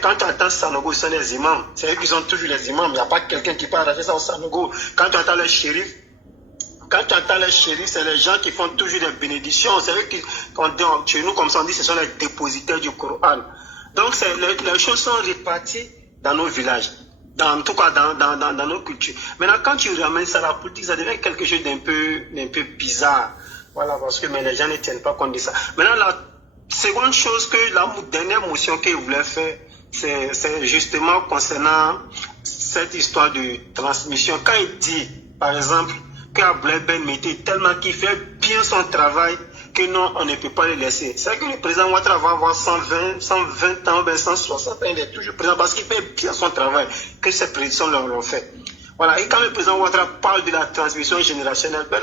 quand tu entends Sanogo, ce sont les imams. C'est eux qui sont toujours les imams. Il n'y a pas quelqu'un qui peut arracher ça au Sanogo. Quand tu entends les shérifs, c'est les gens qui font toujours des bénédictions. C'est eux qui, chez nous, comme ça, on dit, ce sont les dépositaires du Coran. Donc, les choses sont réparties dans nos villages. En tout cas, dans nos cultures. Maintenant, quand tu ramènes ça à la politique, ça devient quelque chose d'un peu bizarre. Voilà, parce que mais les gens ne tiennent pas compte de ça. Maintenant, seconde chose que la dernière motion qu'il voulait faire, c'est justement concernant cette histoire de transmission. Quand il dit, par exemple, qu'Abdoulaye Ben Meïté, tellement qu'il fait bien son travail, que non, on ne peut pas le laisser. C'est que le président Ouattara va avoir 120 ans, 160 ans, il est toujours présent parce qu'il fait bien son travail, que ces prédictions l'ont fait. Voilà, et quand le président Ouattara parle de la transmission générationnelle, Ben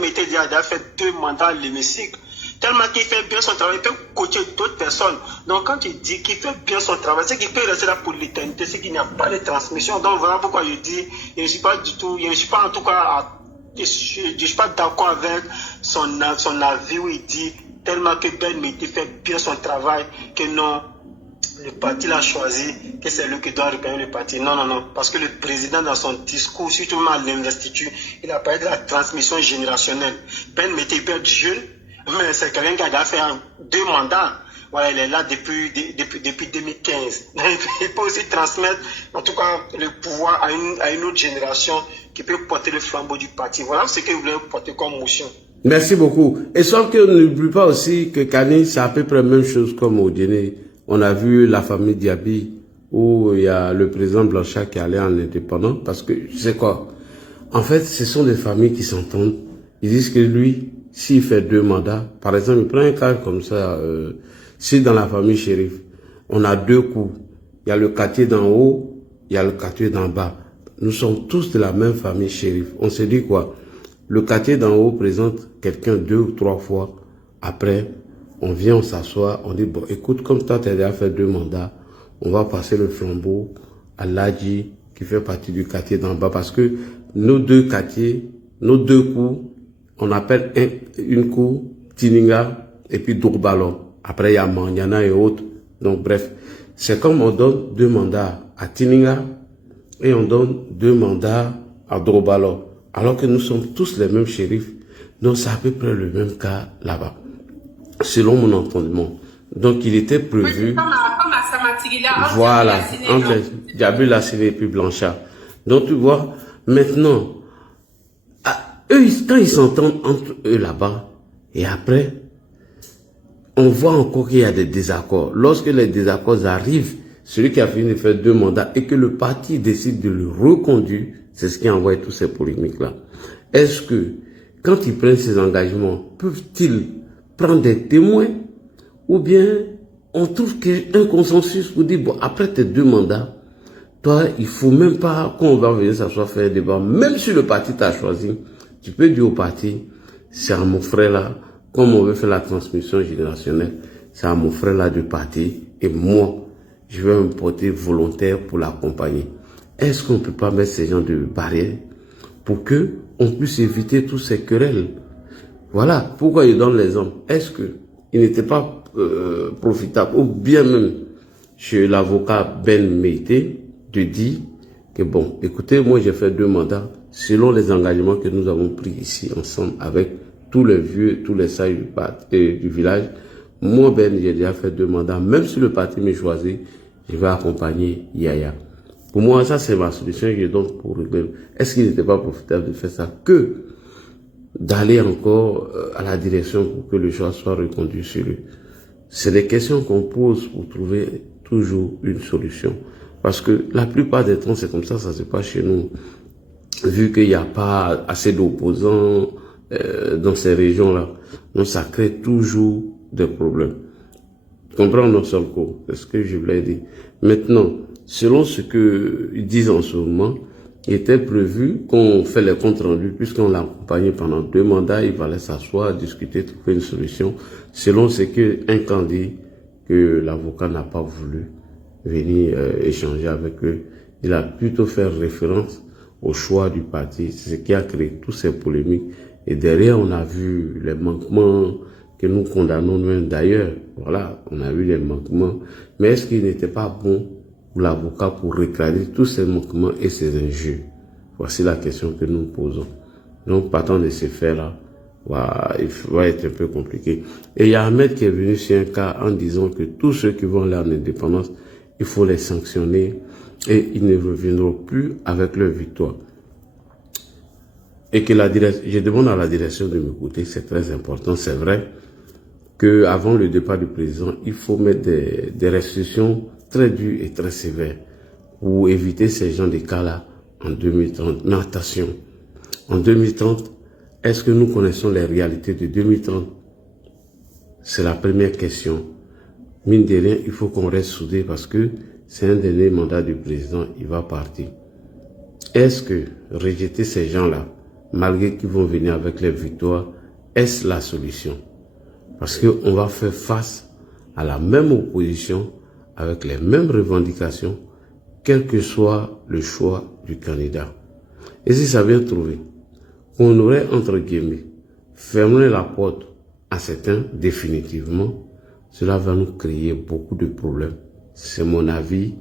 Meïté a fait 2 mandats à l'hémicycle. Tellement qu'il fait bien son travail, il peut coacher d'autres personnes. Donc quand il dit qu'il fait bien son travail, c'est qu'il peut rester là pour l'éternité, c'est qu'il n'y a pas de transmission. Donc voilà pourquoi je dis, je ne suis pas du tout, je ne suis pas en tout cas, je suis pas d'accord avec son avis où il dit tellement que Ben Meïté fait bien son travail, que non, le parti l'a choisi, que c'est lui qui doit reprendre le parti. Non, non, non. Parce que le président, dans son discours, surtout à l'investiture, il a parlé de la transmission générationnelle. Ben Meïté peut être jeune, mais c'est quelqu'un qui a fait 2 mandats. Voilà, il est là depuis 2015. Il peut aussi transmettre, en tout cas, le pouvoir à une autre génération qui peut porter le flambeau du parti. Voilà ce que vous voulez porter comme motion. Merci beaucoup. Et sauf qu'on n'oublie pas aussi que Kani, c'est à peu près la même chose comme au dîner. On a vu la famille Diaby, où il y a le président Blanchard qui allait en indépendant, parce que, tu sais quoi, en fait, ce sont des familles qui s'entendent. Ils disent que lui, s'il fait 2 mandats, par exemple, il prend un cas comme ça, si dans la famille Chérif, on a 2 coups, il y a le quartier d'en haut, il y a le quartier d'en bas. Nous sommes tous de la même famille Chérif. On se dit quoi? Le quartier d'en haut présente quelqu'un 2 ou 3 fois. Après, on vient, on s'assoit, on dit, bon, écoute, comme toi, tu as déjà fait 2 mandats, on va passer le flambeau à Ladji, qui fait partie du quartier d'en bas, parce que nos 2 quartiers, nos 2 coups, on appelle une cour Tininga et puis Dourbalo. Après, il y a Mandiana et autres. Donc, bref, c'est comme on donne 2 mandats à Tininga et on donne 2 mandats à Dourbalo. Alors que nous sommes tous les mêmes shérifs. Donc, c'est à peu près le même cas là-bas, selon mon entendement. Donc, il était prévu... Oui, comme à Samatigila. Voilà, entre Diaby Lassine et puis Blanchard. Donc, tu vois, maintenant... Eux, quand ils s'entendent entre eux là-bas, et après, on voit encore qu'il y a des désaccords. Lorsque les désaccords arrivent, celui qui a fini de faire 2 mandats et que le parti décide de le reconduire, c'est ce qui envoie tous ces polémiques-là. Est-ce que, quand ils prennent ces engagements, peuvent-ils prendre des témoins, ou bien on trouve un consensus pour dire, bon, après tes 2 mandats, toi, il faut même pas qu'on va venir s'asseoir faire un débat, même si le parti t'a choisi. Tu peux dire au parti, c'est à mon frère là, comme on veut faire la transmission générationnelle, c'est à mon frère là du parti, et moi, je vais me porter volontaire pour l'accompagner. Est-ce qu'on ne peut pas mettre ces gens de barrière pour que on puisse éviter tous ces querelles? Voilà pourquoi il donne l'exemple. Est-ce que il n'était pas profitable, ou bien même chez l'avocat Ben Meïté, de dire que bon, écoutez, moi j'ai fait 2 mandats, selon les engagements que nous avons pris ici ensemble avec tous les vieux, tous les sages du village. Moi, Ben, j'ai déjà fait 2 mandats. Même si le parti me choisit, je vais accompagner Yaya. Pour moi, ça, c'est ma solution que je donne pour régler. Est-ce qu'il n'était pas profitable de faire ça que d'aller encore à la direction pour que le choix soit reconduit sur lui? C'est des questions qu'on pose pour trouver toujours une solution. Parce que la plupart des temps, c'est comme ça se passe chez nous. Vu qu'il n'y a pas assez d'opposants dans ces régions-là. Donc, ça crée toujours des problèmes. Comprends, Solco, c'est ce que je voulais dire. Maintenant, selon ce qu'ils disent en ce moment, il était prévu qu'on fait les comptes rendus, puisqu'on l'a accompagné pendant 2 mandats, il fallait s'asseoir, discuter, trouver une solution, selon ce qu'un candidat que l'avocat n'a pas voulu venir échanger avec eux. Il a plutôt fait référence au choix du parti, c'est ce qui a créé toutes ces polémiques. Et derrière, on a vu les manquements que nous condamnons nous-mêmes d'ailleurs. Voilà, on a vu les manquements. Mais est-ce qu'il n'était pas bon pour l'avocat pour réclamer tous ces manquements et ces injures? Voici la question que nous posons. Donc, partant de ces faits-là, il va être un peu compliqué. Et il y a Ahmed qui est venu sur un cas en disant que tous ceux qui vont aller en indépendance, il faut les sanctionner et ils ne reviendront plus avec leur victoire. Et que je demande à la direction de m'écouter, c'est très important, c'est vrai. qu'avant le départ du président, il faut mettre des restrictions très dures et très sévères pour éviter ces gens de cas-là en 2030. Mais attention, en 2030, est-ce que nous connaissons les réalités de 2030? C'est la première question. Mine de rien, il faut qu'on reste soudés parce que c'est un dernier mandat du président, il va partir. Est-ce que rejeter ces gens-là, malgré qu'ils vont venir avec les victoires, est-ce la solution? Parce qu'on va faire face à la même opposition, avec les mêmes revendications, quel que soit le choix du candidat. Et si ça vient trouver qu'on aurait, entre guillemets, fermé la porte à certains définitivement, cela va nous créer beaucoup de problèmes. C'est mon avis.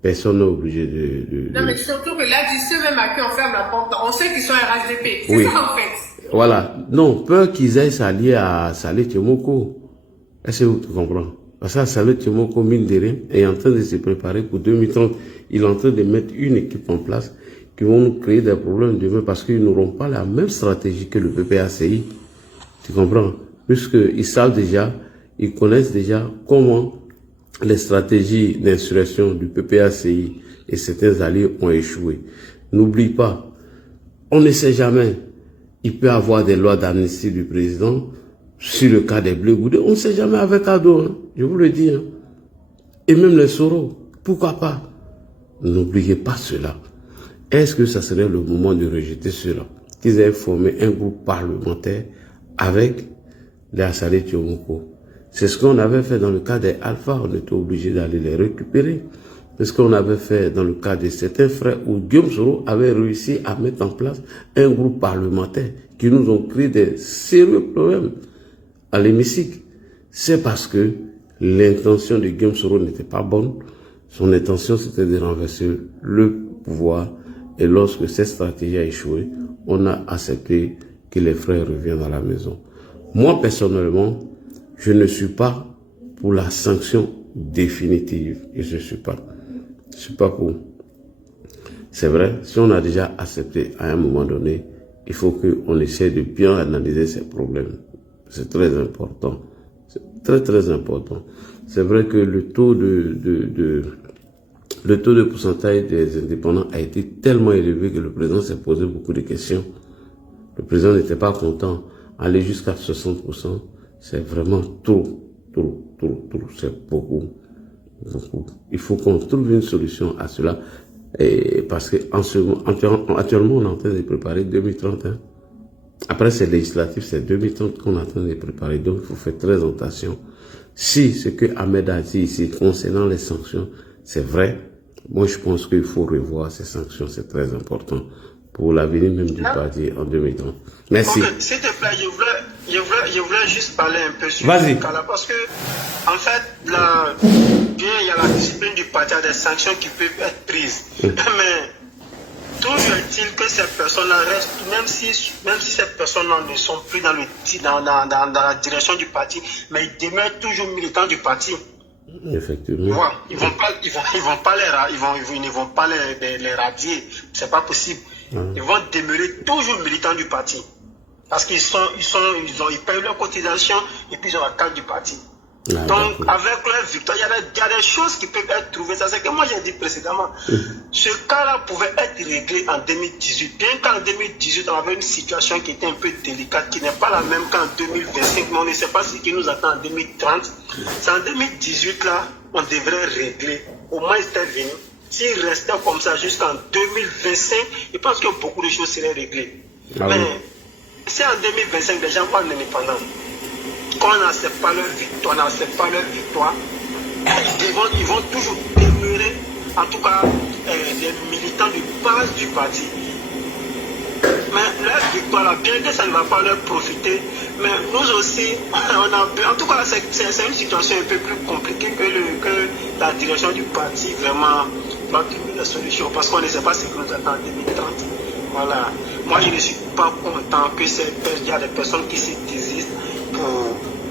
Personne n'est obligé de... Non, mais surtout que là, ceux même à qui on ferme la porte, on sait qu'ils sont RHDP. C'est oui. ça, en fait. Voilà. Non, peur qu'ils aillent s'allier à Saleh Tchemoko. Est-ce que tu comprends? Parce que Saleh Tchemoko, mine de rien, est en train de se préparer pour 2030. Il est en train de mettre une équipe en place qui vont nous créer des problèmes demain parce qu'ils n'auront pas la même stratégie que le PPACI. Tu comprends? Puisqu'ils savent déjà, ils connaissent déjà comment les stratégies d'insurrection du PPACI et certains alliés ont échoué. N'oublie pas, on ne sait jamais. Il peut y avoir des lois d'amnistie du président sur le cas des Bleus Goudé. On ne sait jamais avec Ado, hein, je vous le dis. Hein. Et même les Soro, pourquoi pas? N'oubliez pas cela. Est-ce que ça serait le moment de rejeter cela? Qu'ils aient formé un groupe parlementaire avec les Assalé Tchomoko. C'est ce qu'on avait fait dans le cas des Alpha, on était obligé d'aller les récupérer. C'est ce qu'on avait fait dans le cas de certains frères où Guillaume Soro avait réussi à mettre en place un groupe parlementaire qui nous ont créé des sérieux problèmes à l'hémicycle. C'est parce que l'intention de Guillaume Soro n'était pas bonne. Son intention, c'était de renverser le pouvoir. Et lorsque cette stratégie a échoué, on a accepté que les frères reviennent à la maison. Moi, personnellement, je ne suis pas pour la sanction définitive. Et je ne suis pas. Je ne suis pas pour. C'est vrai, si on a déjà accepté à un moment donné, il faut qu'on essaie de bien analyser ces problèmes. C'est très important. C'est très, très important. C'est vrai que le taux de pourcentage des indépendants a été tellement élevé que le président s'est posé beaucoup de questions. Le président n'était pas content. Aller jusqu'à 60%, c'est vraiment trop. C'est beaucoup. Il faut qu'on trouve une solution à cela. Et parce que actuellement, on est en train de préparer 2030. Hein. Après, c'est législatif, c'est 2030 qu'on est en train de préparer. Donc, il faut faire très attention. Si ce que Ahmed a dit ici concernant les sanctions, c'est vrai, moi, je pense qu'il faut revoir ces sanctions. C'est très important pour l'avenir même du parti en 2030. Merci. Okay, s'il te plaît, je voulais juste parler un peu sur ce cas-là parce que, en fait, il y a la discipline du parti, il y a des sanctions qui peuvent être prises. Mais toujours est-il que ces personnes-là restent, même si ces personnes-là ne sont plus dans la direction du parti, mais ils demeurent toujours militants du parti. Effectivement. Ouais, ils ne vont pas les radier. C'est pas possible. Ils vont demeurer toujours militants du parti. Parce qu'ils payent leur cotisation et puis ils ont la carte du parti. Donc, avec leur victoire, il y a des choses qui peuvent être trouvées. Ça, c'est que moi j'ai dit précédemment. Ce cas-là pouvait être réglé en 2018. Bien qu'en 2018, on avait une situation qui était un peu délicate, qui n'est pas la même qu'en 2025, mais on ne sait pas ce qui nous attend en 2030. C'est en 2018, là, on devrait régler. Au moins, c'était venu. S'il restait comme ça jusqu'en 2025, je pense que beaucoup de choses seraient réglées. Mais c'est en 2025, les gens parlent d'indépendance. Quand on n'accepte pas leur victoire, ils vont toujours demeurer, en tout cas, les militants de base du parti. Mais leur victoire, là, bien que ça ne va pas leur profiter, mais nous aussi, en tout cas, c'est une situation un peu plus compliquée que la direction du parti vraiment va trouver des solutions, parce qu'on ne sait pas ce que nous attend en 2030. Voilà. Moi, je ne suis pas content que il y a des personnes qui se désistent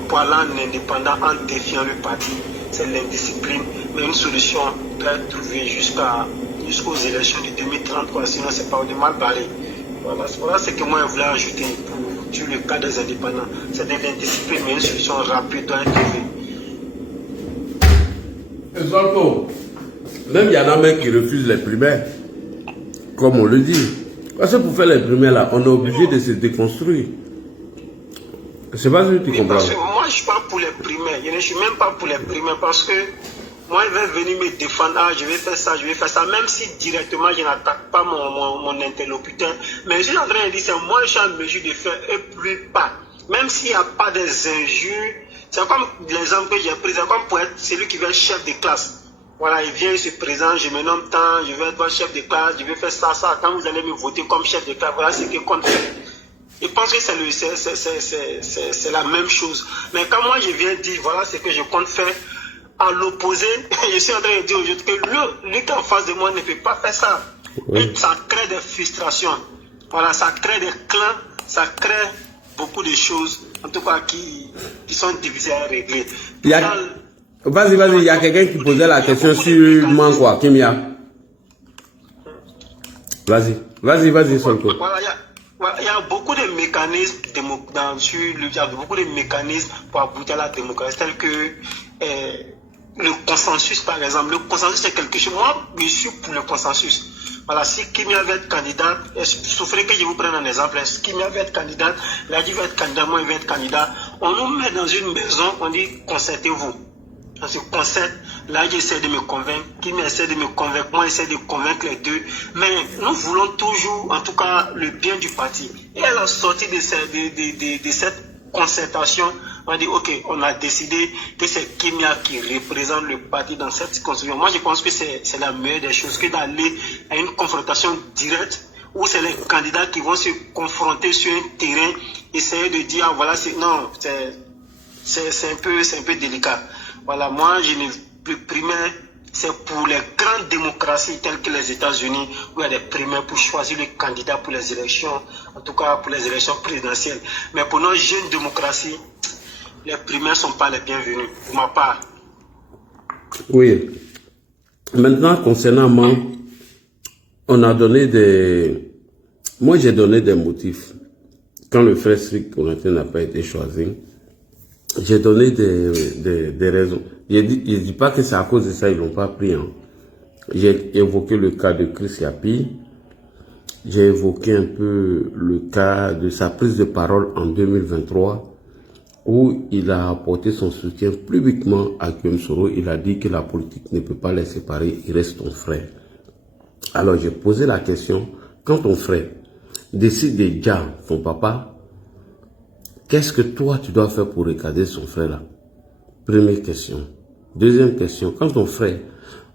pour aller en indépendant en défiant le parti. C'est l'indiscipline. Mais une solution peut être trouvée jusqu'aux élections de 2030, quoi. Sinon c'est pas de mal barré. Voilà, c'est ce que moi je voulais ajouter pour sur le cas des indépendants. C'est de l'indiscipline, mais une solution rapide doit être trouvée. Même il y en a même qui refusent les primaires, comme on le dit. Parce que pour faire les primaires là, on est obligé de se déconstruire. Je ne sais pas si tu comprends. Parce que moi, je ne suis pas pour les primaires. Je ne suis même pas pour les primaires parce que moi, il va venir me défendre. Ah, je vais faire ça, je vais faire ça. Même si directement, je n'attaque pas mon interlocuteur. Mais je suis en train de dire, c'est moi, je suis en mesure de faire et plus pas. Même s'il n'y a pas des injures. C'est comme l'exemple que j'ai pris. C'est comme pour être celui qui va être chef de classe. Voilà, il vient, il se présente, je me nomme tant, je vais être chef de classe, je vais faire ça, ça. Quand vous allez me voter comme chef de classe, voilà ce que compte fait. Je pense que c'est la même chose. Mais quand moi je viens dire, voilà ce que je compte faire, à l'opposé, je suis en train de dire aujourd'hui que lui qui est en face de moi ne peut pas faire ça. Oui. Et ça crée des frustrations. Voilà, ça crée des clans, ça crée beaucoup de choses, en tout cas qui sont difficiles à régler. Vas-y, il y a quelqu'un qui posait la question sur moi, quoi, Kimia. Vas-y, Solko. Voilà, il y a beaucoup de mécanismes pour aboutir à la démocratie, tels que le consensus, par exemple. Le consensus, c'est quelque chose. Moi, je suis pour le consensus. Voilà, si Kimia veut être candidate, souffrez que je vous prenne un exemple. Si Kimia veut être candidate, Ladi veut être candidat, moi, il veut être candidat. On nous met dans une maison, on dit concertez-vous. On se concerte, là j'essaie de me convaincre, qui essaie de me convaincre, moi j'essaie de convaincre les deux, mais nous voulons toujours, en tout cas, le bien du parti. Et à la sortie de cette concertation, on dit ok, on a décidé que c'est Kimia qui représente le parti dans cette circonscription. Moi je pense que c'est la meilleure des choses que d'aller à une confrontation directe où c'est les candidats qui vont se confronter sur un terrain, essayer de dire ah, voilà, c'est un peu délicat. Voilà, moi, le primaire, c'est pour les grandes démocraties telles que les États-Unis, où il y a des primaires pour choisir les candidats pour les élections, en tout cas pour les élections présidentielles. Mais pour nos jeunes démocraties, les primaires ne sont pas les bienvenus, pour ma part. Oui. Maintenant, concernant moi, on a donné des... Moi, j'ai donné des motifs. Quand le frère Strict Corentin n'a pas été choisi, j'ai donné des raisons. Je ne dis pas que c'est à cause de ça ils l'ont pas pris. Hein. J'ai évoqué le cas de Chris Yapi. J'ai évoqué un peu le cas de sa prise de parole en 2023 où il a apporté son soutien publiquement à Guillaume Soro. Il a dit que la politique ne peut pas les séparer, il reste ton frère. Alors j'ai posé la question, quand ton frère décide de dire ton papa, qu'est-ce que toi, tu dois faire pour regarder son frère là? Première question. Deuxième question, quand ton frère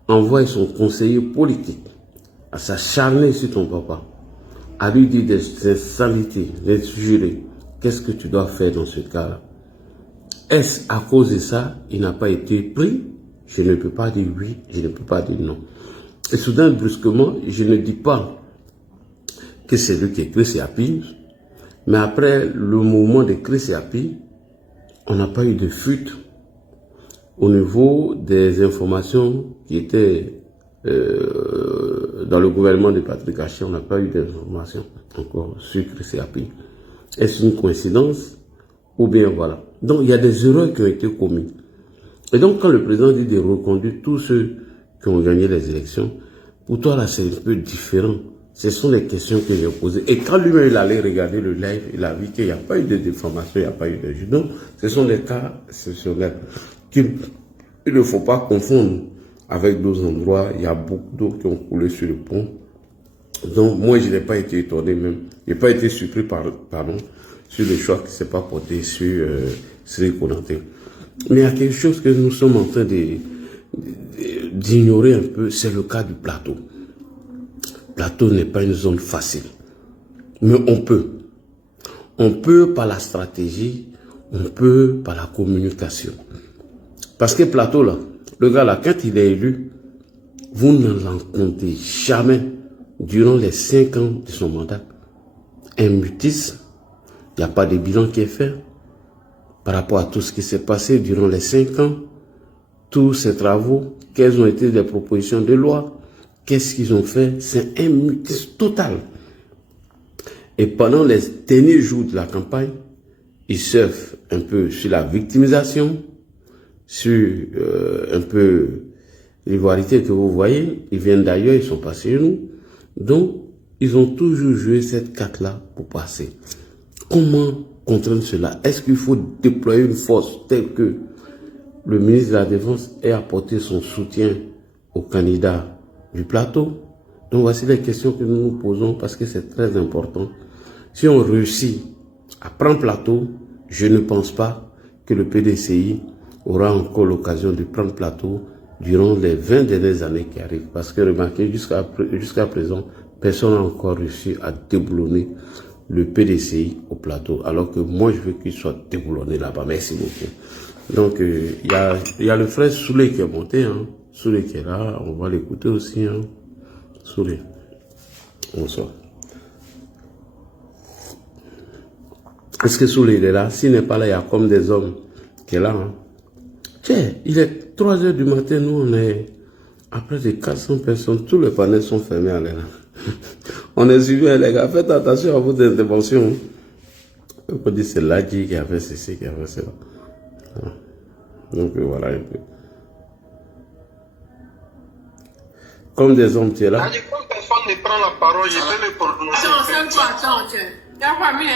envoie son conseiller politique à s'acharner sur ton papa, à lui dire des insanités, des jurés, qu'est-ce que tu dois faire dans ce cas-là? Est-ce à cause de ça, il n'a pas été pris? Je ne peux pas dire oui, je ne peux pas dire non. Et soudain, brusquement, je ne dis pas que c'est lui qui est Chris Yapi. Mais après le mouvement de Chris Yapi, on n'a pas eu de fuite au niveau des informations qui étaient dans le gouvernement de Patrick Haché. On n'a pas eu d'informations encore sur Chris Yapi. Est-ce une coïncidence? Ou bien voilà. Donc il y a des erreurs qui ont été commises. Et donc quand le président dit de reconduire tous ceux qui ont gagné les élections, pour toi là c'est un peu différent. Ce sont les questions que j'ai posées. Et quand lui-même il allait regarder le live, il a vu qu'il n'y a pas eu de déformation, il n'y a pas eu de jeu. Donc, ce sont des cas exceptionnels qu'il ne faut pas confondre avec d'autres endroits. Il y a beaucoup d'eau qui ont coulé sur le pont. Donc, moi, je n'ai pas été étonné même. Je n'ai pas été surpris sur le choix qui ne s'est pas porté sur Strict Corentin. Mais il y a quelque chose que nous sommes en train d'ignorer un peu, c'est le cas du plateau. Plateau n'est pas une zone facile. Mais on peut. On peut par la stratégie, on peut par la communication. Parce que Plateau, là, le gars là, quand il est élu, vous ne rencontrez jamais, durant les 5 ans de son mandat, un mutisme. Il n'y a pas de bilan qui est fait par rapport à tout ce qui s'est passé durant les 5 ans, tous ces travaux, quelles ont été les propositions de loi. Qu'est-ce qu'ils ont fait? C'est un mutisme total. Et pendant les derniers jours de la campagne, ils surfent un peu sur la victimisation, sur un peu l'ivoirité que vous voyez. Ils viennent d'ailleurs, ils sont pas chez nous. Donc, ils ont toujours joué cette carte-là pour passer. Comment contraindre cela? Est-ce qu'il faut déployer une force telle que le ministre de la Défense ait apporté son soutien aux candidats du plateau? Donc, voici les questions que nous nous posons parce que c'est très important. Si on réussit à prendre plateau, je ne pense pas que le PDCI aura encore l'occasion de prendre plateau durant les 20 dernières années qui arrivent. Parce que remarquez, jusqu'à présent, personne n'a encore réussi à déboulonner le PDCI au plateau. Alors que moi, je veux qu'il soit déboulonné là-bas. Merci beaucoup. Donc, il y a le frère Souley qui est monté. Hein. Souley qui est là. On va l'écouter aussi. Hein. Souley. Bonsoir. Est-ce que Souley il est là? S'il n'est pas là, il y a comme des hommes qui est là. Hein. Tiens, il est 3 h du matin. Nous, on est à près de 400 personnes. Tous les panels sont fermés à l'air. On est suivi, les gars. Faites attention à vos interventions. On peut dire c'est Ladji qui a fait ceci, qui a fait cela. Donc voilà un peu. Comme des hommes, tu es là. Ladji, quand personne ne prend la parole, je peux me prononcer. Attends, tiens. Il y a pas mis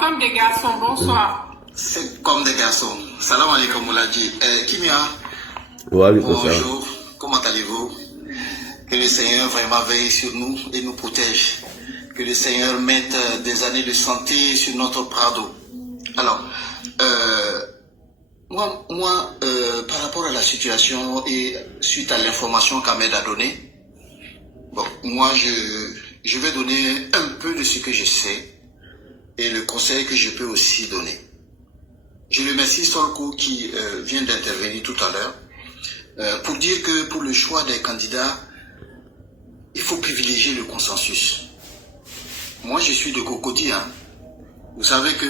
comme des garçons. Bonsoir. C'est comme des garçons. Salam alaikum, Ladji. Kimia. Bonjour. Comment allez-vous? Que le Seigneur vraiment veille sur nous et nous protège. Que le Seigneur mette des années de santé sur notre prado. Alors, moi, par rapport à la situation et suite à l'information qu'Ahmed a donnée, bon, moi, je vais donner un peu de ce que je sais et le conseil que je peux aussi donner. Je remercie Solko qui vient d'intervenir tout à l'heure pour dire que pour le choix des candidats, il faut privilégier le consensus. Moi, je suis de Cocody. Hein. Vous savez que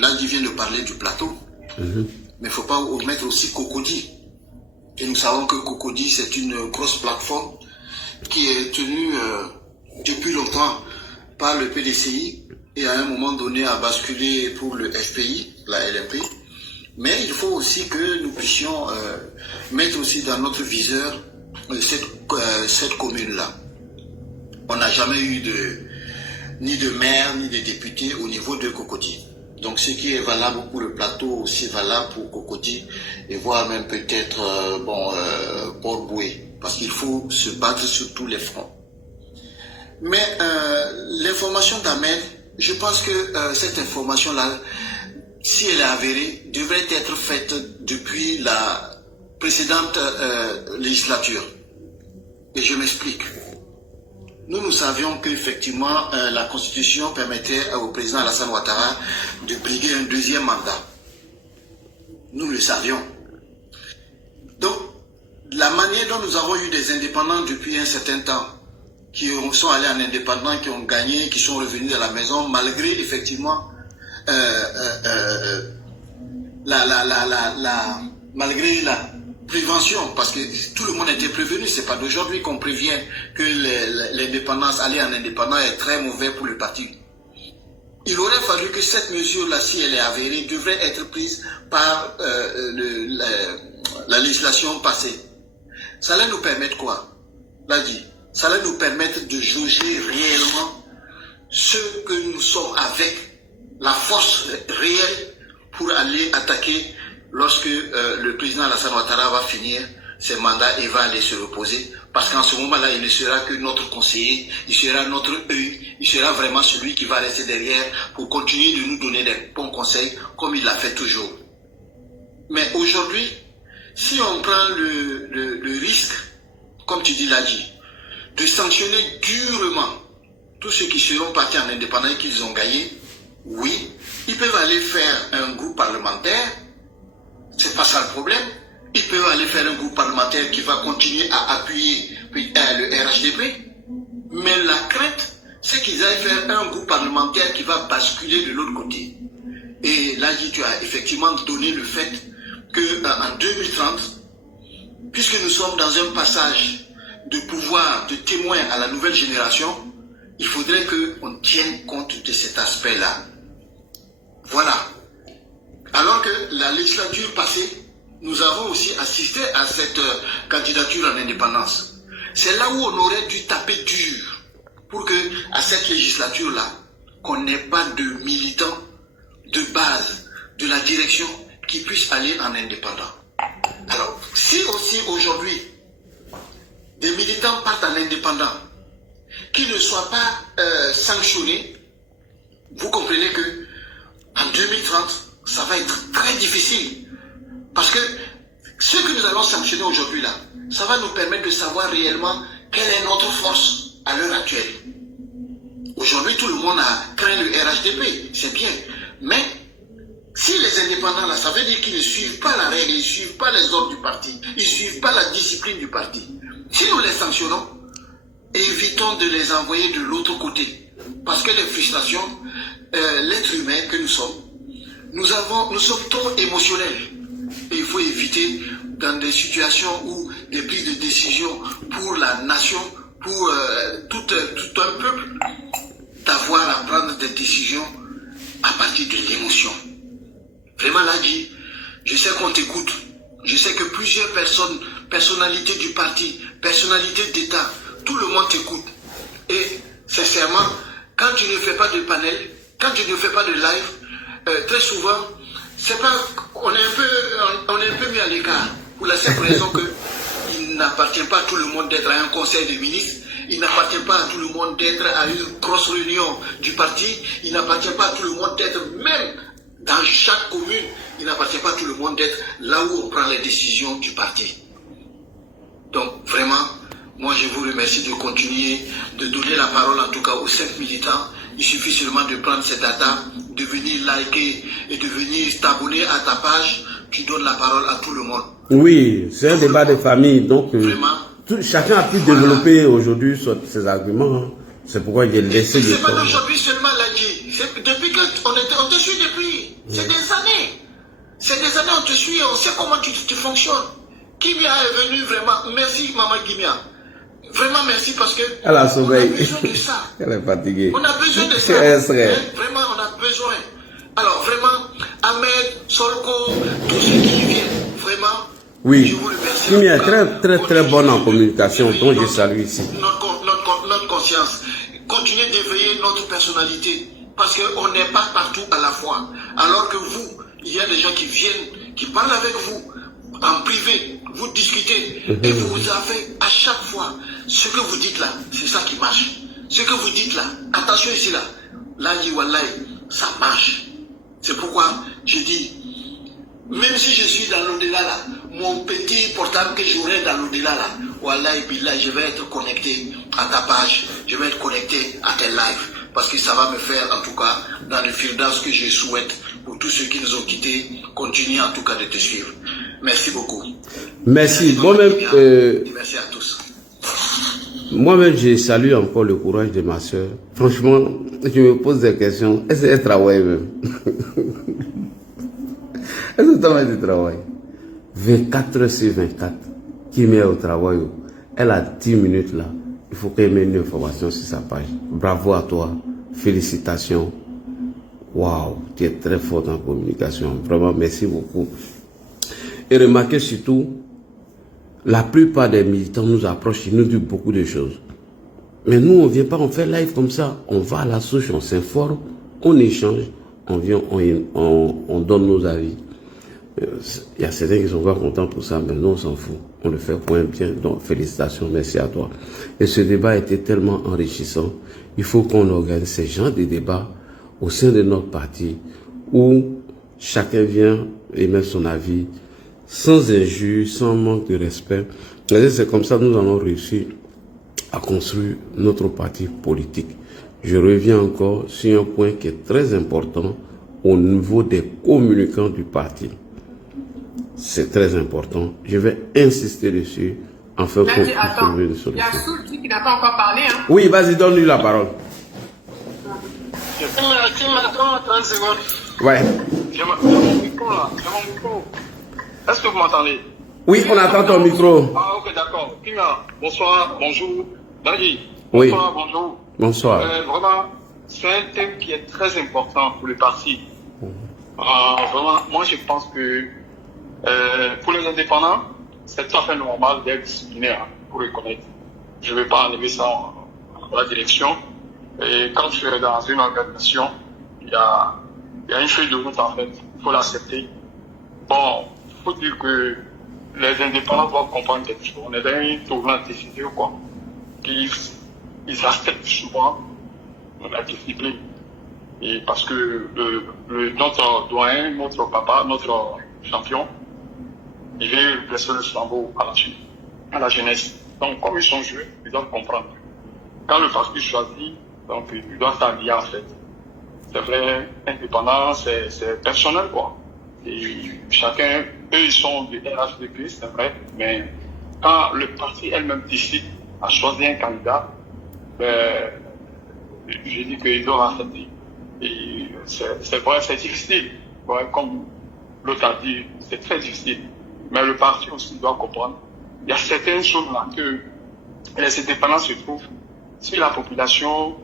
là, il vient de parler du plateau. Mais il ne faut pas omettre aussi Cocody. Et nous savons que Cocody, c'est une grosse plateforme qui est tenue depuis longtemps par le PDCI et à un moment donné a basculé pour le FPI, la LMP. Mais il faut aussi que nous puissions mettre aussi dans notre viseur cette commune-là. On n'a jamais eu ni de maire, ni de député au niveau de Cocody. Donc ce qui est valable pour le plateau, aussi valable pour Cocody, et voire même peut-être Port-Boué, parce qu'il faut se battre sur tous les fronts. Mais l'information d'Ahmed, je pense que cette information-là, si elle est avérée, devrait être faite depuis la précédente législature. Et je m'explique. Nous savions qu'effectivement, la Constitution permettait au président Alassane Ouattara de briguer un deuxième mandat. Nous le savions. Donc, la manière dont nous avons eu des indépendants depuis un certain temps, qui sont allés en indépendant, qui ont gagné, qui sont revenus à la maison, malgré effectivement malgré la prévention, parce que tout le monde était prévenu, c'est pas d'aujourd'hui qu'on prévient que l'indépendance, aller en indépendant est très mauvais pour le parti. Il aurait fallu que cette mesure-là, si elle est avérée, devrait être prise par la législation passée. Ça allait nous permettre quoi? Ladji, ça allait nous permettre de jauger réellement ce que nous sommes avec la force réelle pour aller attaquer lorsque le président Alassane Ouattara va finir ses mandats et va aller se reposer. Parce qu'en ce moment-là, il ne sera que notre conseiller, il sera notre œil, il sera vraiment celui qui va rester derrière pour continuer de nous donner des bons conseils comme il l'a fait toujours. Mais aujourd'hui, si on prend le risque, comme tu dis Ladji, de sanctionner durement tous ceux qui seront partis en indépendant et qu'ils ont gagné, oui, ils peuvent aller faire un groupe parlementaire, c'est pas ça le problème. Ils peuvent aller faire un groupe parlementaire qui va continuer à appuyer le RHDP. Mais la crainte, c'est qu'ils aillent faire un groupe parlementaire qui va basculer de l'autre côté. Et là, tu as effectivement donné le fait qu'en 2030, puisque nous sommes dans un passage de pouvoir, de témoin à la nouvelle génération, il faudrait qu'on tienne compte de cet aspect-là. Voilà. Alors que la législature passée, nous avons aussi assisté à cette candidature en indépendance. C'est là où on aurait dû taper dur pour que, à cette législature-là, qu'on n'ait pas de militants de base de la direction qui puissent aller en indépendant. Alors, si aussi aujourd'hui, des militants partent en indépendant, qui ne soient pas sanctionnés, vous comprenez que en 2030, ça va être très difficile. Parce que ce que nous allons sanctionner aujourd'hui là, ça va nous permettre de savoir réellement quelle est notre force à l'heure actuelle. Aujourd'hui, tout le monde a craint le RHDP, c'est bien. Mais si les indépendants là, ça veut dire qu'ils ne suivent pas la règle, ils ne suivent pas les ordres du parti, ils ne suivent pas la discipline du parti. Si nous les sanctionnons, évitons de les envoyer de l'autre côté. Parce que les frustrations, l'être humain que nous sommes, nous sommes trop émotionnels. Et il faut éviter, dans des situations où des prises de décision pour la nation, pour tout un peuple, d'avoir à prendre des décisions à partir de l'émotion. Vraiment, là, je sais qu'on t'écoute. Je sais que plusieurs personnes, personnalités du parti, personnalités d'État, tout le monde t'écoute. Et sincèrement, quand tu ne fais pas de panel, quand tu ne fais pas de live, très souvent, c'est pas, on est un peu mis à l'écart pour la simple raison que il n'appartient pas à tout le monde d'être à un conseil de ministres, il n'appartient pas à tout le monde d'être à une grosse réunion du parti, il n'appartient pas à tout le monde d'être même dans chaque commune, il n'appartient pas à tout le monde d'être là où on prend les décisions du parti. Donc vraiment, moi je vous remercie de continuer de donner la parole en tout cas aux 5 militants. Il suffit seulement de prendre ces datas, de venir liker et de venir t'abonner à ta page. Tu donnes la parole à tout le monde. Oui, c'est un débat de famille. Donc, vraiment, chacun a pu développer aujourd'hui ses arguments. Hein. C'est pourquoi j'ai laissé le temps. C'est pas d'aujourd'hui seulement, Ladji. Depuis qu'on te suit depuis. C'est des années. C'est des années, on te suit, on sait comment tu fonctionnes. Kimia est venue vraiment. Merci, maman Kimia. Vraiment merci parce que elle a sommeil. On a besoin de ça. Elle est fatiguée. On a besoin de ça. Vraiment, on a besoin. Alors vraiment, Ahmed, Solko, tous ceux qui viennent, vraiment, oui. je vous remercie. Kimi est très bonne en communication, donc je salue ici. Notre conscience. Continuez d'éveiller notre personnalité parce qu'on n'est pas partout à la fois. Alors que vous, il y a des gens qui viennent, qui parlent avec vous en privé, vous discutez et vous avez à chaque fois ce que vous dites là, c'est ça qui marche. Ce que vous dites là, attention ici là, là, ça marche. C'est pourquoi je dis, même si je suis dans l'au-delà là, mon petit portable que j'aurai dans l'au-delà là, wallahi billah, je vais être connecté à ta page, je vais être connecté à tes lives, parce que ça va me faire en tout cas, dans le fil d'as que je souhaite, pour tous ceux qui nous ont quittés, continuer en tout cas de te suivre. Merci beaucoup. Merci. Merci à tous. Moi-même, je salue encore le courage de ma soeur. Franchement, je me pose des questions. Est-ce qu'elle travaille même? Est-ce que tu travailles 24 heures sur 24, qui met au travail, elle a 10 minutes là. Il faut qu'elle mette une information sur sa page. Bravo à toi. Félicitations. Waouh, tu es très forte en communication. Vraiment, merci beaucoup. Et remarquez surtout, la plupart des militants nous approchent, ils nous disent beaucoup de choses. Mais nous, on ne vient pas, on fait live comme ça. On va à la souche, on s'informe, on échange, on vient, on donne nos avis. Il y a certains qui sont pas contents pour ça, mais nous, on s'en fout. On le fait pour un bien. Donc, félicitations, merci à toi. Et ce débat a été tellement enrichissant. Il faut qu'on organise ces genres de débats au sein de notre parti où chacun vient émettre son avis sans injure, sans manque de respect. C'est comme ça que nous allons réussir à construire notre parti politique. Je reviens encore sur un point qui est très important au niveau des communicants du parti. C'est très important. Je vais insister dessus afin qu'on puisse trouver des solutions. Il y a Soul qui n'a pas encore parlé. Hein? Oui, vas-y, donne-lui la parole. Qui m'attend 30 secondes. Ouais. J'ai mon micro là. Est-ce que vous m'entendez? Oui, on attend ton micro. Ah, ok, d'accord. Kimia, bonsoir, bonjour. Dadi, oui. Bonsoir, bonjour. Bonsoir. Vraiment, c'est un thème qui est très important pour le parti. Vraiment, moi je pense que pour les indépendants, c'est tout à fait normal d'être discipliné, hein, pour reconnaître. Je ne vais pas enlever ça en la direction. Et quand tu es dans une organisation, il y a une feuille de route en fait, il faut l'accepter. Bon, il faut dire que les indépendants doivent comprendre quelque chose. On est dans une tournure décidée, quoi. Ils acceptent souvent la discipline. Et parce que notre doyen, notre papa, notre champion, il veut blesser le flambeau à la jeunesse. Donc, comme ils sont jeunes, ils doivent comprendre. Quand le parti choisit, donc, ils doivent s'allier en fait. C'est vrai, indépendant, c'est personnel, quoi. Et chacun, eux, ils sont du RHDP, c'est vrai, mais quand le parti elle-même décide à choisir un candidat, je dis qu'ils doivent accepter. Et c'est vrai, c'est difficile. Ouais, comme l'autre a dit, c'est très difficile. Mais le parti aussi doit comprendre. Il y a certaines choses là que les indépendances se trouvent si la population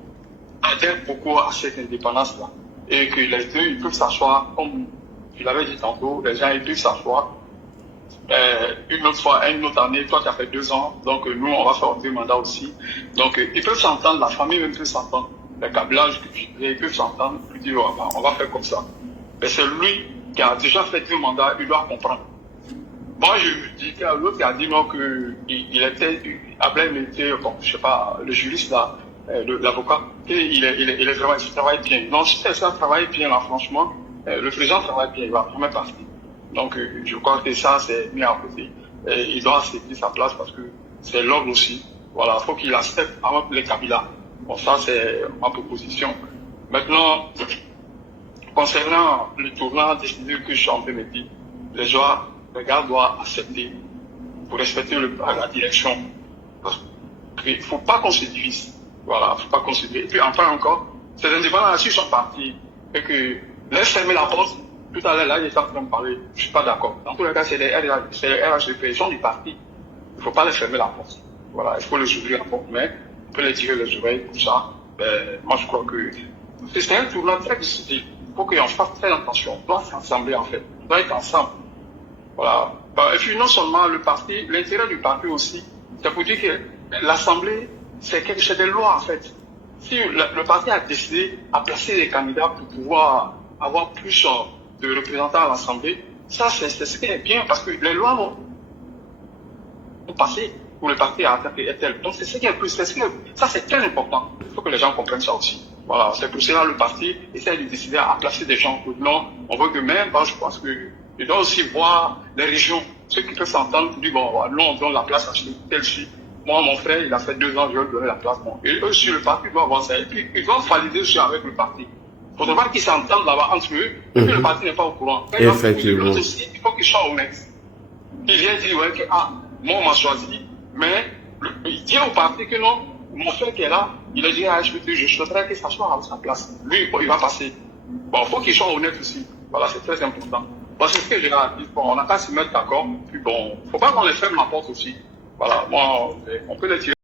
adhère beaucoup à cette indépendance-là. Et que les deux, ils peuvent s'asseoir, comme je l'avais dit tantôt, les gens, ils peuvent s'asseoir. Une autre fois, une autre année, toi tu as fait 2 ans, donc nous on va faire 2 mandats aussi. Donc ils peuvent s'entendre, la famille même peut s'entendre, le câblage que tu fais, ils peuvent s'entendre, puis dire on va faire comme ça. Mais c'est lui qui a déjà fait 2 mandats, il doit comprendre. Moi je dis que l'autre qui a dit non que il était, après il était, bon, je sais pas, le juriste là, l'avocat, il travaille bien. Non, si ça travaille bien là, franchement, le président travaille bien, il va jamais partir. Donc, je crois que ça, c'est mis à côté. Et il doit accepter sa place parce que c'est l'ordre aussi. Voilà, il faut qu'il accepte avant les Kabila. Bon, ça, c'est ma proposition. Maintenant, concernant le tournant décidé que je suis en train de dire, les gars doivent accepter pour respecter la direction. Il ne faut pas qu'on se divise. Voilà, il ne faut pas qu'on se divise. Et puis, enfin encore, ces indépendants là-dessus sont partis. Et que, laisse fermer la porte. Tout à l'heure, là, il est en train de parler. Je suis pas d'accord. Dans tous les cas, c'est les RHDP, ils sont du parti. Il ne faut pas les fermer la porte. Voilà, il faut les ouvrir la porte, mais on peut les tirer les oreilles pour ça. Moi, je crois que c'est un tournant très difficile. Il faut qu'on fasse très attention. On doit s'assembler, en fait. On doit être ensemble. Voilà. Et puis, non seulement le parti, l'intérêt du parti aussi, c'est pour dire que l'Assemblée, c'est des lois, en fait. Si le parti a décidé à placer des candidats pour pouvoir avoir plus de représentants à l'Assemblée, ça c'est ce qui est bien parce que les lois vont passer pour le parti à attaquer tel. Donc c'est ce qui est plus, ça c'est très important. Il faut que les gens comprennent ça aussi. Voilà, c'est pour cela le parti essaie de décider à placer des gens pour non, on veut que même, je pense que il doit aussi voir les régions, ceux qui peuvent s'entendre pour dire bon, nous on donne la place à tel chi. Moi, mon frère, il a fait 2 ans, je vais lui donner la place. Bon. Et eux, sur le parti, doivent avoir ça. Et puis, ils doivent valider aussi avec le parti. Il ne faudra pas qu'ils s'entendent là-bas entre eux, et puis le parti n'est pas au courant. Effectivement. L'autre aussi, il faut qu'ils soient honnêtes. Il vient dire, ouais, que, moi, on m'a choisi, mais il dit au parti que non, mon frère qui est là, il a dit, je souhaiterais que ça soit à sa place. Lui, il va passer. Bon, il faut qu'ils soient honnêtes aussi. Voilà, c'est très important. Bon, c'est ce que j'ai dit. Bon, on n'a qu'à se mettre d'accord. Puis bon, il ne faut pas qu'on les ferme la porte aussi. Voilà, moi, on peut les tirer.